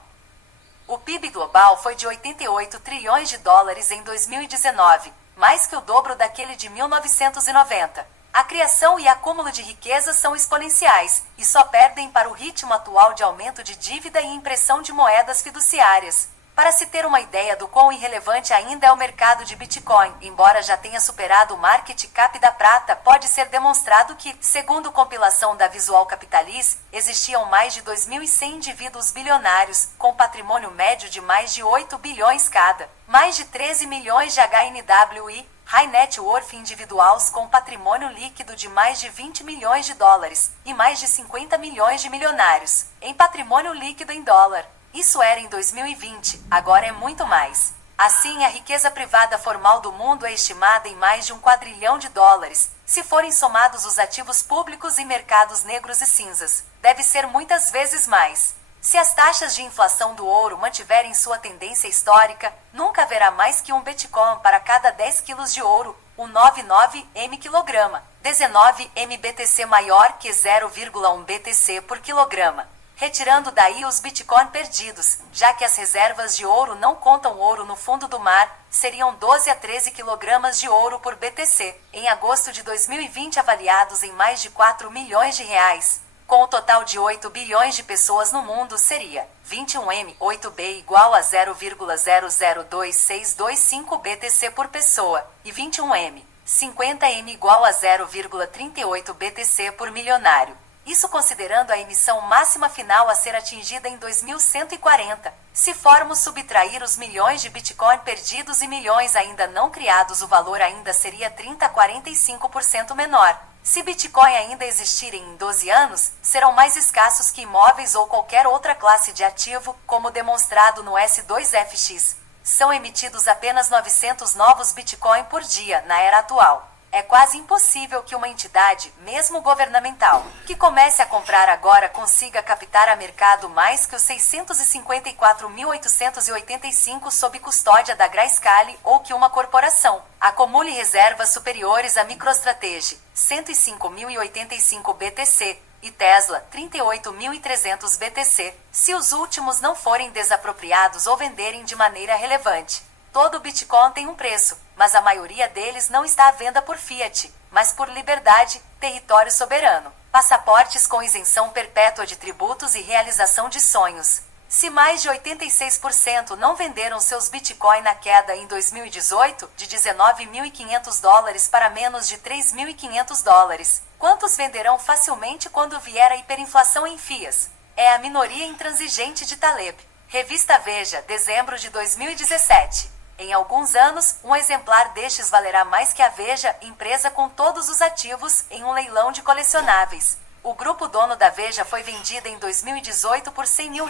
O PIB global foi de 88 trilhões de dólares em 2019, mais que o dobro daquele de 1990. A criação e acúmulo de riqueza são exponenciais, e só perdem para o ritmo atual de aumento de dívida e impressão de moedas fiduciárias. Para se ter uma ideia do quão irrelevante ainda é o mercado de Bitcoin, embora já tenha superado o market cap da prata, pode ser demonstrado que, segundo compilação da Visual Capitalist, existiam mais de 2.100 indivíduos bilionários, com patrimônio médio de mais de 8 bilhões cada, mais de 13 milhões de HNWI, High Net Worth individuals com patrimônio líquido de mais de 20 milhões de dólares, e mais de 50 milhões de milionários, em patrimônio líquido em dólar. Isso era em 2020, agora é muito mais. Assim, a riqueza privada formal do mundo é estimada em mais de 1 quadrilhão de dólares, se forem somados os ativos públicos e mercados negros e cinzas. Deve ser muitas vezes mais. Se as taxas de inflação do ouro mantiverem sua tendência histórica, nunca haverá mais que um Bitcoin para cada 10 quilos de ouro, o 99 m quilograma, 19 m BTC maior que 0,1 BTC por quilograma. Retirando daí os Bitcoin perdidos, já que as reservas de ouro não contam ouro no fundo do mar, seriam 12 a 13 kg de ouro por BTC, em agosto de 2020 avaliados em mais de 4 milhões de reais. Com o total de 8 bilhões de pessoas no mundo seria 21M, 8B igual a 0,002625 BTC por pessoa, e 21M, 50M igual a 0,38 BTC por milionário. Isso considerando a emissão máxima final a ser atingida em 2140. Se formos subtrair os milhões de Bitcoin perdidos e milhões ainda não criados, o valor ainda seria 30 a 45% menor. Se Bitcoin ainda existirem em 12 anos, serão mais escassos que imóveis ou qualquer outra classe de ativo, como demonstrado no S2FX. São emitidos apenas 900 novos Bitcoin por dia na era atual. É quase impossível que uma entidade, mesmo governamental, que comece a comprar agora consiga captar a mercado mais que os 654.885 sob custódia da Grayscale ou que uma corporação acumule reservas superiores à MicroStrategy, 105.085 BTC, e Tesla, 38.300 BTC, se os últimos não forem desapropriados ou venderem de maneira relevante. Todo Bitcoin tem um preço, mas a maioria deles não está à venda por fiat, mas por liberdade, território soberano. Passaportes com isenção perpétua de tributos e realização de sonhos. Se mais de 86% não venderam seus Bitcoin na queda em 2018, de $19.500 para menos de $3.500, quantos venderão facilmente quando vier a hiperinflação em fias? É a minoria intransigente de Taleb. Revista Veja, dezembro de 2017. Em alguns anos, um exemplar destes valerá mais que a Veja, empresa com todos os ativos, em um leilão de colecionáveis. O grupo dono da Veja foi vendida em 2018 por R$100 mil,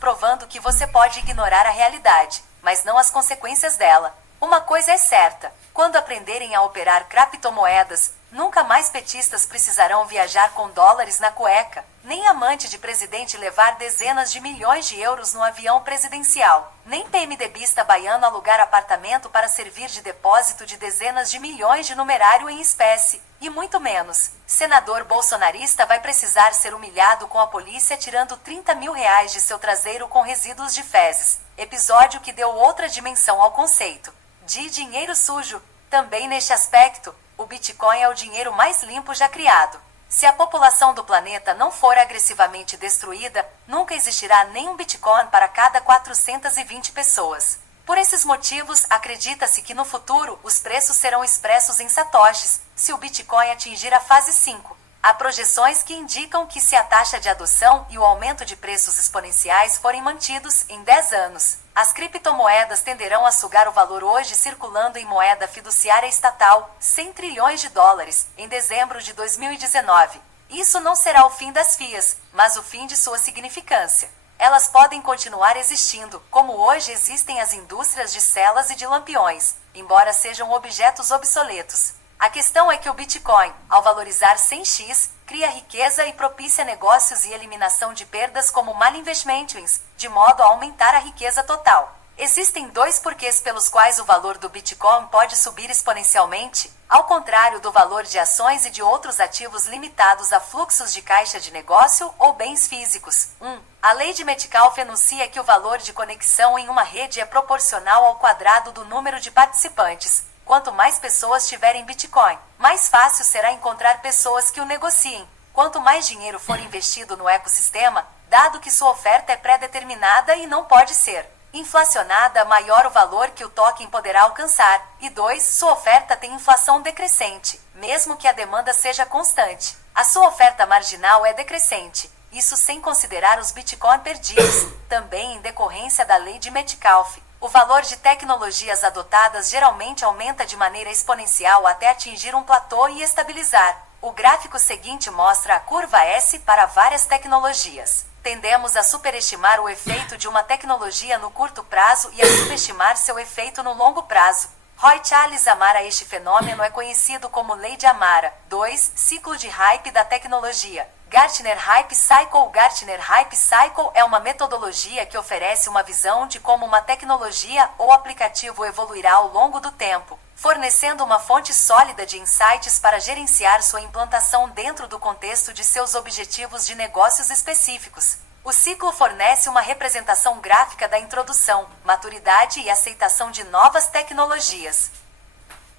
provando que você pode ignorar a realidade, mas não as consequências dela. Uma coisa é certa: quando aprenderem a operar criptomoedas, nunca mais petistas precisarão viajar com dólares na cueca, nem amante de presidente levar dezenas de milhões de euros no avião presidencial, nem PMDBista baiano alugar apartamento para servir de depósito de dezenas de milhões de numerário em espécie, e muito menos senador bolsonarista vai precisar ser humilhado com a polícia tirando R$30 mil de seu traseiro com resíduos de fezes, episódio que deu outra dimensão ao conceito de dinheiro sujo. Também neste aspecto, o Bitcoin é o dinheiro mais limpo já criado. Se a população do planeta não for agressivamente destruída, nunca existirá nenhum Bitcoin para cada 420 pessoas. Por esses motivos, acredita-se que no futuro os preços serão expressos em satoshis, se o Bitcoin atingir a fase 5. Há projeções que indicam que se a taxa de adoção e o aumento de preços exponenciais forem mantidos em 10 anos, as criptomoedas tenderão a sugar o valor hoje circulando em moeda fiduciária estatal, $100 trilhões, em dezembro de 2019. Isso não será o fim das fias, mas o fim de sua significância. Elas podem continuar existindo, como hoje existem as indústrias de celas e de lampiões, embora sejam objetos obsoletos. A questão é que o Bitcoin, ao valorizar 100x, cria riqueza e propicia negócios e eliminação de perdas como malinvestments, de modo a aumentar a riqueza total. Existem dois porquês pelos quais o valor do Bitcoin pode subir exponencialmente, ao contrário do valor de ações e de outros ativos limitados a fluxos de caixa de negócio ou bens físicos. 1. A lei de Metcalfe enuncia que o valor de conexão em uma rede é proporcional ao quadrado do número de participantes. Quanto mais pessoas tiverem Bitcoin, mais fácil será encontrar pessoas que o negociem. Quanto mais dinheiro for investido no ecossistema, dado que sua oferta é pré-determinada e não pode ser inflacionada, maior o valor que o token poderá alcançar. E 2. Sua oferta tem inflação decrescente, mesmo que a demanda seja constante. A sua oferta marginal é decrescente, isso sem considerar os Bitcoin perdidos, também em decorrência da lei de Metcalfe. O valor de tecnologias adotadas geralmente aumenta de maneira exponencial até atingir um platô e estabilizar. O gráfico seguinte mostra a curva S para várias tecnologias. Tendemos a superestimar o efeito de uma tecnologia no curto prazo e a subestimar seu efeito no longo prazo. Roy Charles Amara. Este fenômeno é conhecido como Lei de Amara. 2. Ciclo de hype da tecnologia. Gartner Hype Cycle. Gartner Hype Cycle é uma metodologia que oferece uma visão de como uma tecnologia ou aplicativo evoluirá ao longo do tempo, fornecendo uma fonte sólida de insights para gerenciar sua implantação dentro do contexto de seus objetivos de negócios específicos. O ciclo fornece uma representação gráfica da introdução, maturidade e aceitação de novas tecnologias.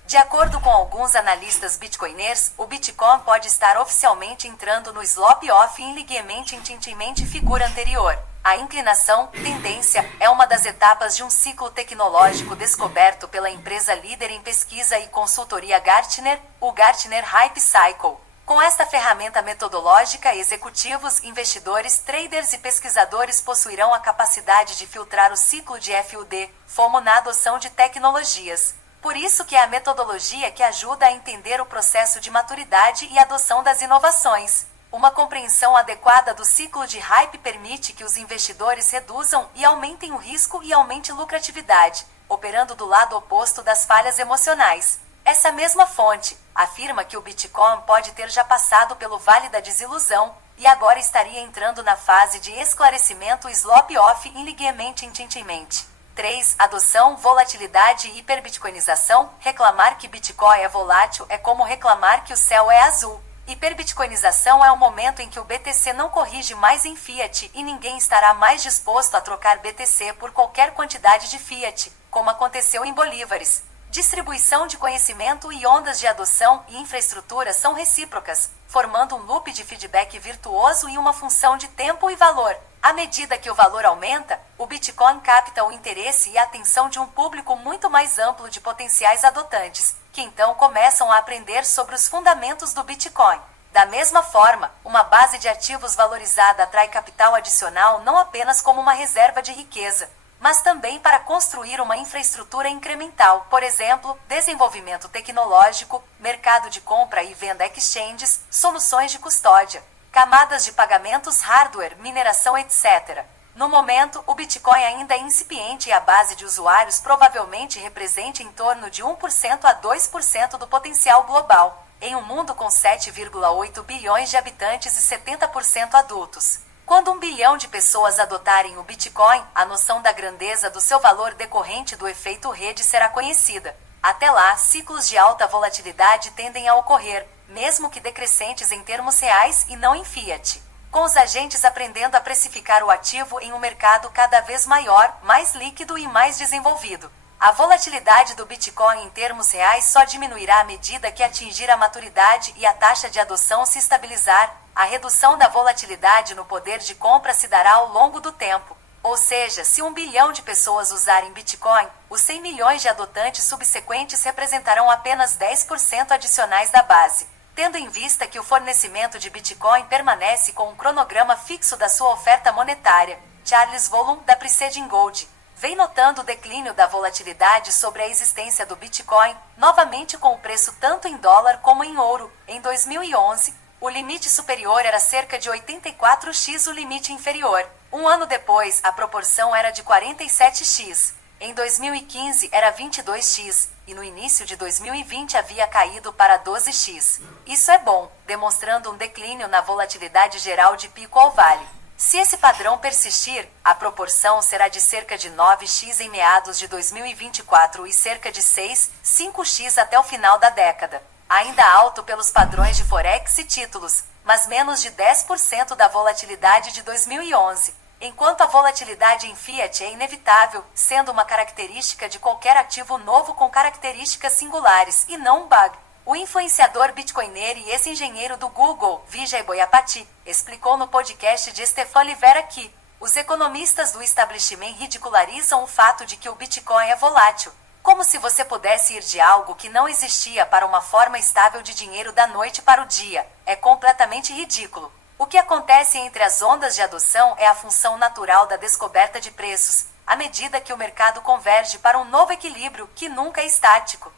De acordo com alguns analistas bitcoiners, o Bitcoin pode estar oficialmente entrando no slop-off inligemente figura anterior. A inclinação, tendência, é uma das etapas de um ciclo tecnológico descoberto pela empresa líder em pesquisa e consultoria Gartner, o Gartner Hype Cycle. Com esta ferramenta metodológica, executivos, investidores, traders e pesquisadores possuirão a capacidade de filtrar o ciclo de FUD, FOMO na adoção de tecnologias. Por isso que é a metodologia que ajuda a entender o processo de maturidade e adoção das inovações. Uma compreensão adequada do ciclo de hype permite que os investidores reduzam e aumentem o risco e aumente lucratividade, operando do lado oposto das falhas emocionais. Essa mesma fonte afirma que o Bitcoin pode ter já passado pelo vale da desilusão e agora estaria entrando na fase de esclarecimento slop-off inligemente. 3. Adoção, volatilidade e hiperbitcoinização. Reclamar que Bitcoin é volátil é como reclamar que o céu é azul. Hiperbitcoinização é o momento em que o BTC não corrige mais em fiat e ninguém estará mais disposto a trocar BTC por qualquer quantidade de fiat, como aconteceu em bolívares. Distribuição de conhecimento e ondas de adoção e infraestrutura são recíprocas, formando um loop de feedback virtuoso e uma função de tempo e valor. À medida que o valor aumenta, o Bitcoin capta o interesse e a atenção de um público muito mais amplo de potenciais adotantes, que então começam a aprender sobre os fundamentos do Bitcoin. Da mesma forma, uma base de ativos valorizada atrai capital adicional não apenas como uma reserva de riqueza, mas também para construir uma infraestrutura incremental, por exemplo, desenvolvimento tecnológico, mercado de compra e venda exchanges, soluções de custódia, camadas de pagamentos hardware, mineração, etc. No momento, o Bitcoin ainda é incipiente e a base de usuários provavelmente representa em torno de 1% a 2% do potencial global, em um mundo com 7,8 bilhões de habitantes e 70% adultos. Quando 1 bilhão de pessoas adotarem o Bitcoin, a noção da grandeza do seu valor decorrente do efeito rede será conhecida. Até lá, ciclos de alta volatilidade tendem a ocorrer, mesmo que decrescentes em termos reais e não em fiat, com os agentes aprendendo a precificar o ativo em um mercado cada vez maior, mais líquido e mais desenvolvido. A volatilidade do Bitcoin em termos reais só diminuirá à medida que atingir a maturidade e a taxa de adoção se estabilizar. A redução da volatilidade no poder de compra se dará ao longo do tempo. Ou seja, se 1 bilhão de pessoas usarem Bitcoin, os 100 milhões de adotantes subsequentes representarão apenas 10% adicionais da base. Tendo em vista que o fornecimento de Bitcoin permanece com um cronograma fixo da sua oferta monetária, Charles Volum, da Preceding Gold, vem notando o declínio da volatilidade sobre a existência do Bitcoin, novamente com o preço tanto em dólar como em ouro. Em 2011, o limite superior era cerca de 84x, o limite inferior. Um ano depois, a proporção era de 47x. Em 2015, era 22x, e no início de 2020 havia caído para 12x. Isso é bom, demonstrando um declínio na volatilidade geral de pico ao vale. Se esse padrão persistir, a proporção será de cerca de 9x em meados de 2024 e cerca de 5x até o final da década. Ainda alto pelos padrões de Forex e títulos, mas menos de 10% da volatilidade de 2011. Enquanto a volatilidade em fiat é inevitável, sendo uma característica de qualquer ativo novo com características singulares e não um bug. O influenciador bitcoiner e ex-engenheiro do Google, Vijay Boyapati, explicou no podcast de Stefan Livera que os economistas do establishment ridicularizam o fato de que o Bitcoin é volátil, como se você pudesse ir de algo que não existia para uma forma estável de dinheiro da noite para o dia. É completamente ridículo. O que acontece entre as ondas de adoção é a função natural da descoberta de preços, à medida que o mercado converge para um novo equilíbrio que nunca é estático.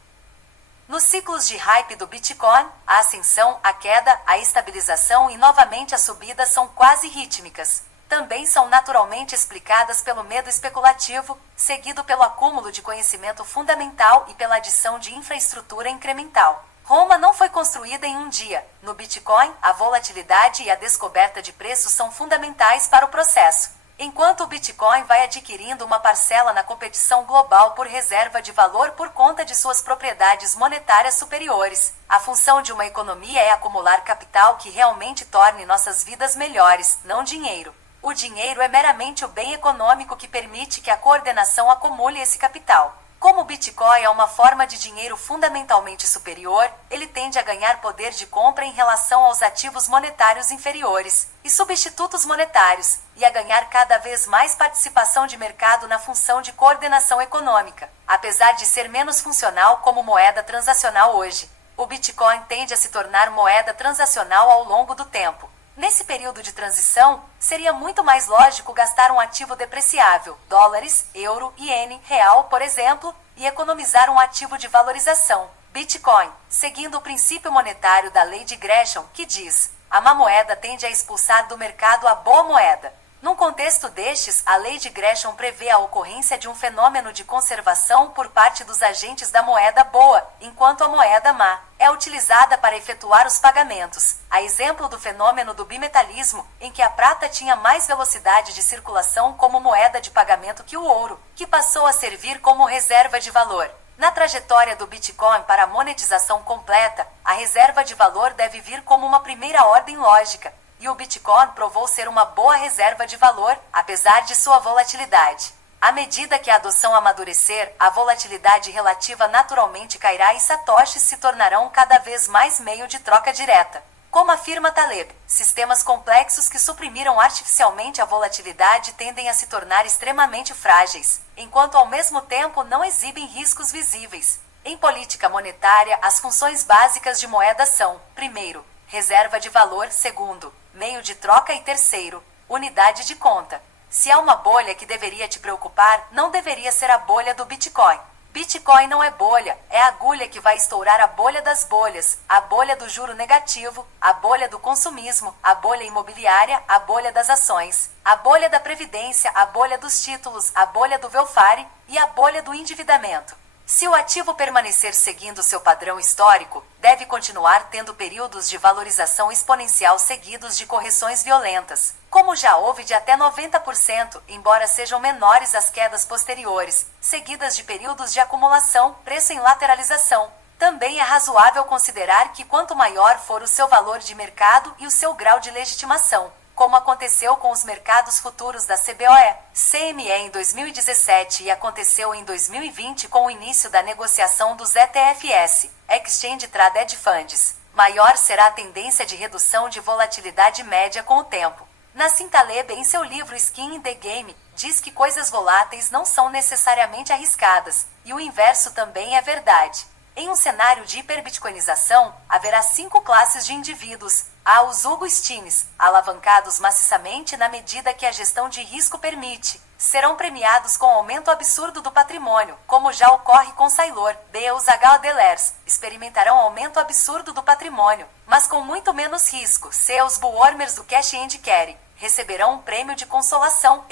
Nos ciclos de hype do Bitcoin, a ascensão, a queda, a estabilização e novamente a subida são quase rítmicas. Também são naturalmente explicadas pelo medo especulativo, seguido pelo acúmulo de conhecimento fundamental e pela adição de infraestrutura incremental. Roma não foi construída em um dia. No Bitcoin, a volatilidade e a descoberta de preços são fundamentais para o processo. Enquanto o Bitcoin vai adquirindo uma parcela na competição global por reserva de valor por conta de suas propriedades monetárias superiores, a função de uma economia é acumular capital que realmente torne nossas vidas melhores, não dinheiro. O dinheiro é meramente o bem econômico que permite que a coordenação acumule esse capital. Como o Bitcoin é uma forma de dinheiro fundamentalmente superior, ele tende a ganhar poder de compra em relação aos ativos monetários inferiores e substitutos monetários, e a ganhar cada vez mais participação de mercado na função de coordenação econômica. Apesar de ser menos funcional como moeda transacional hoje, o Bitcoin tende a se tornar moeda transacional ao longo do tempo. Nesse período de transição, seria muito mais lógico gastar um ativo depreciável, dólares, euro, iene, real, por exemplo, e economizar um ativo de valorização, Bitcoin, seguindo o princípio monetário da lei de Gresham, que diz: a má moeda tende a expulsar do mercado a boa moeda. Num contexto destes, a lei de Gresham prevê a ocorrência de um fenômeno de conservação por parte dos agentes da moeda boa, enquanto a moeda má é utilizada para efetuar os pagamentos. A exemplo do fenômeno do bimetalismo, em que a prata tinha mais velocidade de circulação como moeda de pagamento que o ouro, que passou a servir como reserva de valor. Na trajetória do Bitcoin para a monetização completa, a reserva de valor deve vir como uma primeira ordem lógica, e o Bitcoin provou ser uma boa reserva de valor, apesar de sua volatilidade. À medida que a adoção amadurecer, a volatilidade relativa naturalmente cairá e satoshis se tornarão cada vez mais meio de troca direta. Como afirma Taleb, sistemas complexos que suprimiram artificialmente a volatilidade tendem a se tornar extremamente frágeis, enquanto ao mesmo tempo não exibem riscos visíveis. Em política monetária, as funções básicas de moeda são: primeiro, reserva de valor; segundo, meio de troca; e terceiro, unidade de conta. Se há uma bolha que deveria te preocupar, não deveria ser a bolha do Bitcoin. Bitcoin não é bolha, é a agulha que vai estourar a bolha das bolhas, a bolha do juro negativo, a bolha do consumismo, a bolha imobiliária, a bolha das ações, a bolha da previdência, a bolha dos títulos, a bolha do welfare e a bolha do endividamento. Se o ativo permanecer seguindo seu padrão histórico, deve continuar tendo períodos de valorização exponencial seguidos de correções violentas, como já houve de até 90%, embora sejam menores as quedas posteriores, seguidas de períodos de acumulação, preço em lateralização. Também é razoável considerar que quanto maior for o seu valor de mercado e o seu grau de legitimação, como aconteceu com os mercados futuros da CBOE, CME em 2017 e aconteceu em 2020 com o início da negociação dos ETFs, Exchange Traded Funds, maior será a tendência de redução de volatilidade média com o tempo. Nassim Taleb, em seu livro Skin in the Game, diz que coisas voláteis não são necessariamente arriscadas, e o inverso também é verdade. Em um cenário de hiperbitcoinização, haverá 5 classes de indivíduos. Há os Augustines, alavancados maciçamente na medida que a gestão de risco permite. Serão premiados com aumento absurdo do patrimônio, como já ocorre com Saylor. B. Os HODLers experimentarão aumento absurdo do patrimônio, mas com muito menos risco. C. Os Bullwormers do Cash and Carry receberão um prêmio de consolação,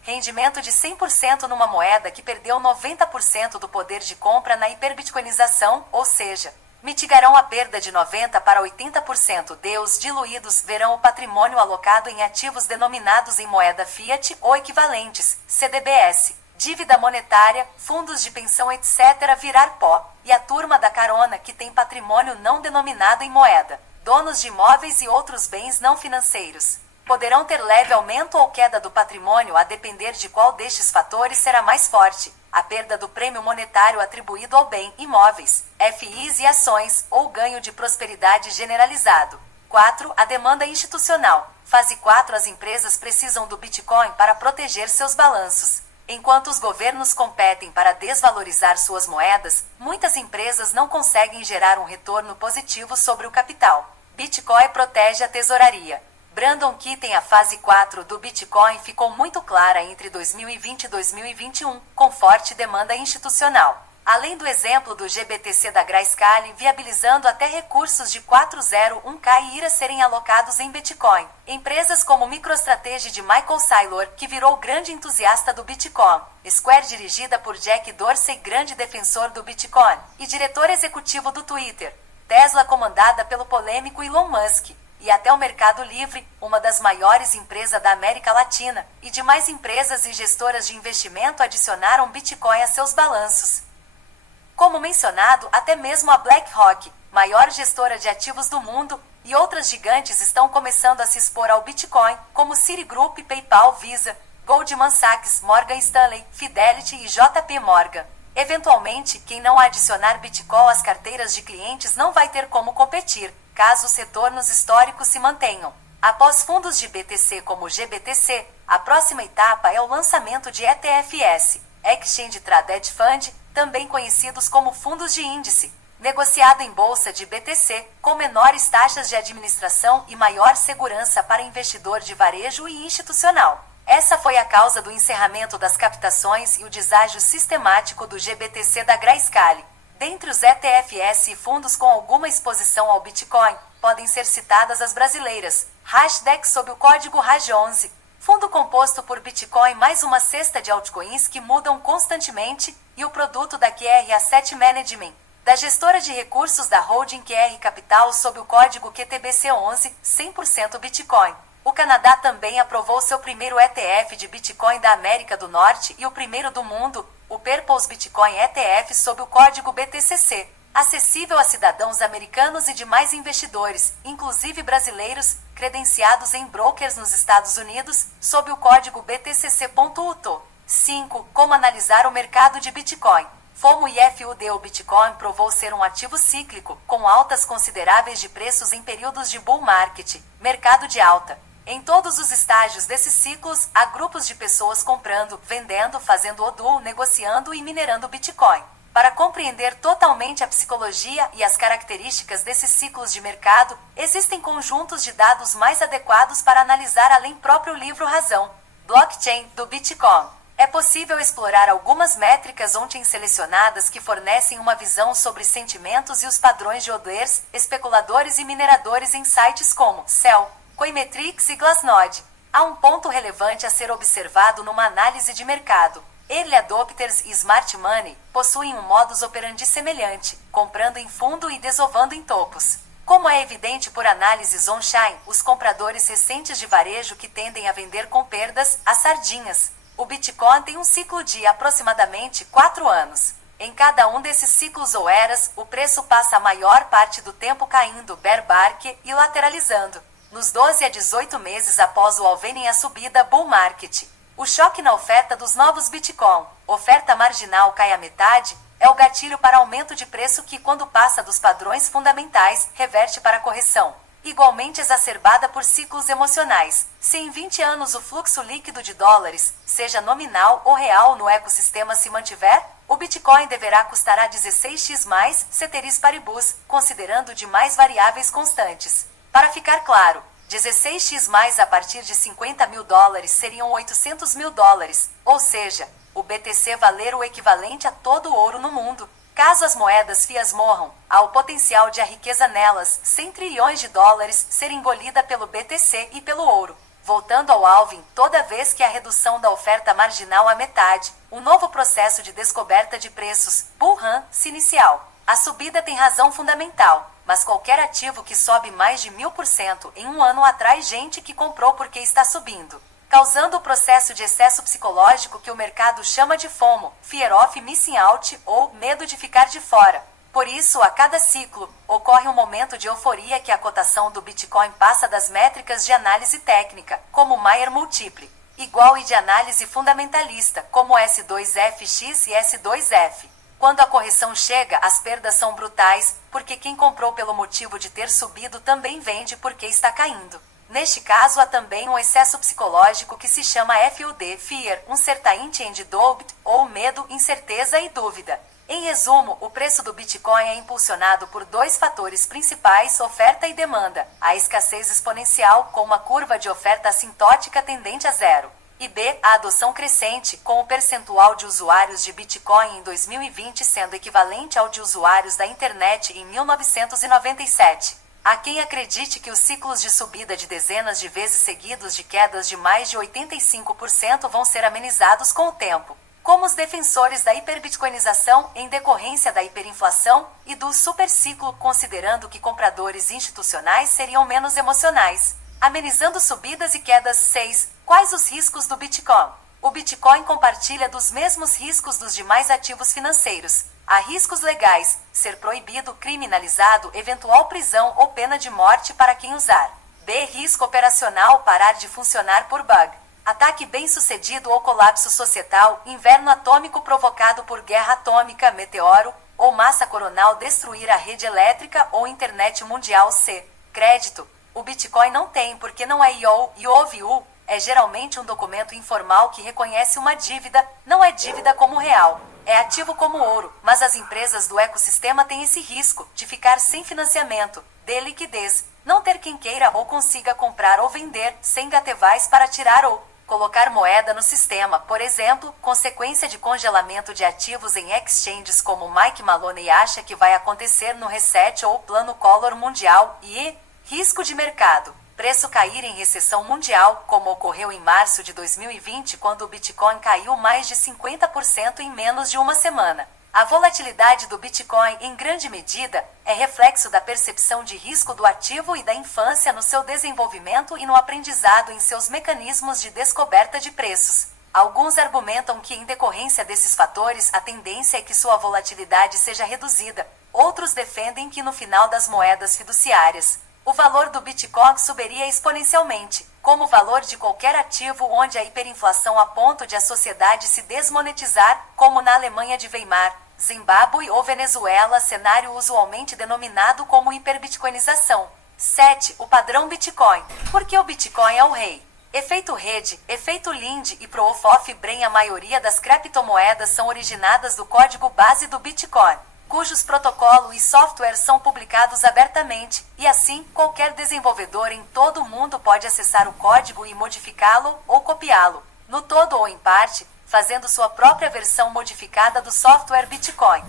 rendimento de 100% numa moeda que perdeu 90% do poder de compra na hiperbitcoinização, ou seja, mitigarão a perda de 90% para 80%. Os diluídos verão o patrimônio alocado em ativos denominados em moeda fiat ou equivalentes, CDBS, dívida monetária, fundos de pensão, etc. virar pó, e a turma da carona que tem patrimônio não denominado em moeda, donos de imóveis e outros bens não financeiros, poderão ter leve aumento ou queda do patrimônio a depender de qual destes fatores será mais forte: a perda do prêmio monetário atribuído ao bem, imóveis, FIs e ações, ou ganho de prosperidade generalizado. 4. A demanda institucional. Fase 4. As empresas precisam do Bitcoin para proteger seus balanços. Enquanto os governos competem para desvalorizar suas moedas, muitas empresas não conseguem gerar um retorno positivo sobre o capital. Bitcoin protege a tesouraria. Brandon Keating. A fase 4 do Bitcoin ficou muito clara entre 2020 e 2021, com forte demanda institucional. Além do exemplo do GBTC da Grayscale viabilizando até recursos de 401k e IRA serem alocados em Bitcoin, empresas como MicroStrategy de Michael Saylor, que virou grande entusiasta do Bitcoin, Square dirigida por Jack Dorsey, grande defensor do Bitcoin, e diretor executivo do Twitter, Tesla comandada pelo polêmico Elon Musk, e até o Mercado Livre, uma das maiores empresas da América Latina, e demais empresas e gestoras de investimento adicionaram Bitcoin a seus balanços. Como mencionado, até mesmo a BlackRock, maior gestora de ativos do mundo, e outras gigantes estão começando a se expor ao Bitcoin, como Citigroup, PayPal, Visa, Goldman Sachs, Morgan Stanley, Fidelity e JP Morgan. Eventualmente, quem não adicionar Bitcoin às carteiras de clientes não vai ter como competir, caso os retornos históricos se mantenham. Após fundos de BTC como o GBTC, a próxima etapa é o lançamento de ETFs, Exchange Traded Fund, também conhecidos como fundos de índice, negociado em bolsa de BTC, com menores taxas de administração e maior segurança para investidor de varejo e institucional. Essa foi a causa do encerramento das captações e o deságio sistemático do GBTC da Grayscale. Dentre os ETFs e fundos com alguma exposição ao Bitcoin, podem ser citadas as brasileiras, Hashdex sob o código RAJ11, fundo composto por Bitcoin mais uma cesta de altcoins que mudam constantemente, e o produto da QR Asset Management, da gestora de recursos da holding QR Capital sob o código QTBC11, 100% Bitcoin. O Canadá também aprovou seu primeiro ETF de Bitcoin da América do Norte e o primeiro do mundo, o Purpose Bitcoin ETF sob o código BTCC, acessível a cidadãos americanos e demais investidores, inclusive brasileiros, credenciados em brokers nos Estados Unidos, sob o código BTCC.UTO. 5. Como analisar o mercado de Bitcoin. FOMO e FUD. O Bitcoin provou ser um ativo cíclico, com altas consideráveis de preços em períodos de bull market, mercado de alta. Em todos os estágios desses ciclos, há grupos de pessoas comprando, vendendo, fazendo hodl, negociando e minerando Bitcoin. Para compreender totalmente a psicologia e as características desses ciclos de mercado, existem conjuntos de dados mais adequados para analisar além próprio livro Razão, Blockchain, do Bitcoin. É possível explorar algumas métricas on-chain selecionadas que fornecem uma visão sobre sentimentos e os padrões de hodlers, especuladores e mineradores em sites como Cell, Coinmetrics e Glassnode. Há um ponto relevante a ser observado numa análise de mercado. Early adopters e smart money possuem um modus operandi semelhante, comprando em fundo e desovando em topos. Como é evidente por análises on-chain, os compradores recentes de varejo que tendem a vender com perdas, as sardinhas. O Bitcoin tem um ciclo de aproximadamente 4 anos. Em cada um desses ciclos ou eras, o preço passa a maior parte do tempo caindo bear market e lateralizando. Nos 12 a 18 meses após o halvening a subida bull market. O choque na oferta dos novos Bitcoin, oferta marginal cai à metade, é o gatilho para aumento de preço que, quando passa dos padrões fundamentais, reverte para a correção. Igualmente exacerbada por ciclos emocionais. Se em 20 anos o fluxo líquido de dólares, seja nominal ou real no ecossistema se mantiver, o Bitcoin deverá custar a 16x mais, ceteris paribus, considerando demais variáveis constantes. Para ficar claro, 16x mais a partir de 50 mil dólares seriam 800 mil dólares, ou seja, o BTC valer o equivalente a todo o ouro no mundo. Caso as moedas fiat morram, há o potencial de a riqueza nelas, 100 trilhões de dólares, ser engolida pelo BTC e pelo ouro. Voltando ao halving, toda vez que a redução da oferta marginal à metade, um novo processo de descoberta de preços, bull run, se inicial. A subida tem razão fundamental, mas qualquer ativo que sobe mais de 1000% em um ano atrai gente que comprou porque está subindo, causando o processo de excesso psicológico que o mercado chama de FOMO, Fear of Missing Out, ou medo de ficar de fora. Por isso, a cada ciclo, ocorre um momento de euforia que a cotação do Bitcoin passa das métricas de análise técnica, como Mayer Multiple, igual e de análise fundamentalista, como S2FX e S2F. Quando a correção chega, as perdas são brutais, porque quem comprou pelo motivo de ter subido também vende porque está caindo. Neste caso, há também um excesso psicológico que se chama FUD, Fear, Uncertainty and Doubt, ou medo, incerteza e dúvida. Em resumo, o preço do Bitcoin é impulsionado por dois fatores principais, oferta e demanda, a escassez exponencial, com uma curva de oferta assintótica tendente a zero. E B, a adoção crescente, com o percentual de usuários de Bitcoin em 2020 sendo equivalente ao de usuários da internet em 1997. Há quem acredite que os ciclos de subida de dezenas de vezes seguidos de quedas de mais de 85% vão ser amenizados com o tempo, como os defensores da hiperbitcoinização em decorrência da hiperinflação e do superciclo, considerando que compradores institucionais seriam menos emocionais. Amenizando subidas e quedas. 6. Quais os riscos do Bitcoin? O Bitcoin compartilha dos mesmos riscos dos demais ativos financeiros. Há riscos legais, ser proibido, criminalizado, eventual prisão ou pena de morte para quem usar. B. Risco operacional, parar de funcionar por bug. Ataque bem-sucedido ou colapso societal, inverno atômico provocado por guerra atômica, meteoro, ou massa coronal destruir a rede elétrica ou internet mundial. C. Crédito. O Bitcoin não tem porque não é IOU é geralmente um documento informal que reconhece uma dívida, não é dívida como real, é ativo como ouro, mas as empresas do ecossistema têm esse risco de ficar sem financiamento, de liquidez, não ter quem queira ou consiga comprar ou vender, sem gatevais para tirar ou colocar moeda no sistema, por exemplo, consequência de congelamento de ativos em exchanges como Mike Maloney acha que vai acontecer no Reset ou Plano Collor Mundial. E risco de mercado. Preço cair em recessão mundial, como ocorreu em março de 2020 quando o Bitcoin caiu mais de 50% em menos de uma semana. A volatilidade do Bitcoin, em grande medida, é reflexo da percepção de risco do ativo e da infância no seu desenvolvimento e no aprendizado em seus mecanismos de descoberta de preços. Alguns argumentam que, em decorrência desses fatores, a tendência é que sua volatilidade seja reduzida. Outros defendem que, no final das moedas fiduciárias, o valor do Bitcoin subiria exponencialmente, como o valor de qualquer ativo onde a hiperinflação a ponto de a sociedade se desmonetizar, como na Alemanha de Weimar, Zimbábue ou Venezuela, cenário usualmente denominado como hiperbitcoinização. 7. O padrão Bitcoin. Porque o Bitcoin é o rei. Efeito rede, efeito Lind e Proof of Brain. A maioria das criptomoedas são originadas do código base do Bitcoin, cujos protocolos e software são publicados abertamente, e assim, qualquer desenvolvedor em todo o mundo pode acessar o código e modificá-lo ou copiá-lo, no todo ou em parte, fazendo sua própria versão modificada do software Bitcoin.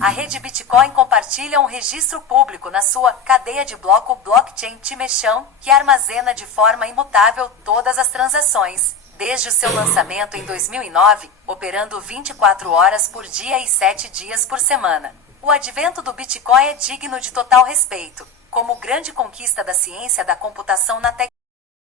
A rede Bitcoin compartilha um registro público na sua cadeia de bloco blockchain Timechan, que armazena de forma imutável todas as transações, desde o seu lançamento em 2009, operando 24 horas por dia e 7 dias por semana. O advento do Bitcoin é digno de total respeito, como grande conquista da ciência da computação na tecnologia.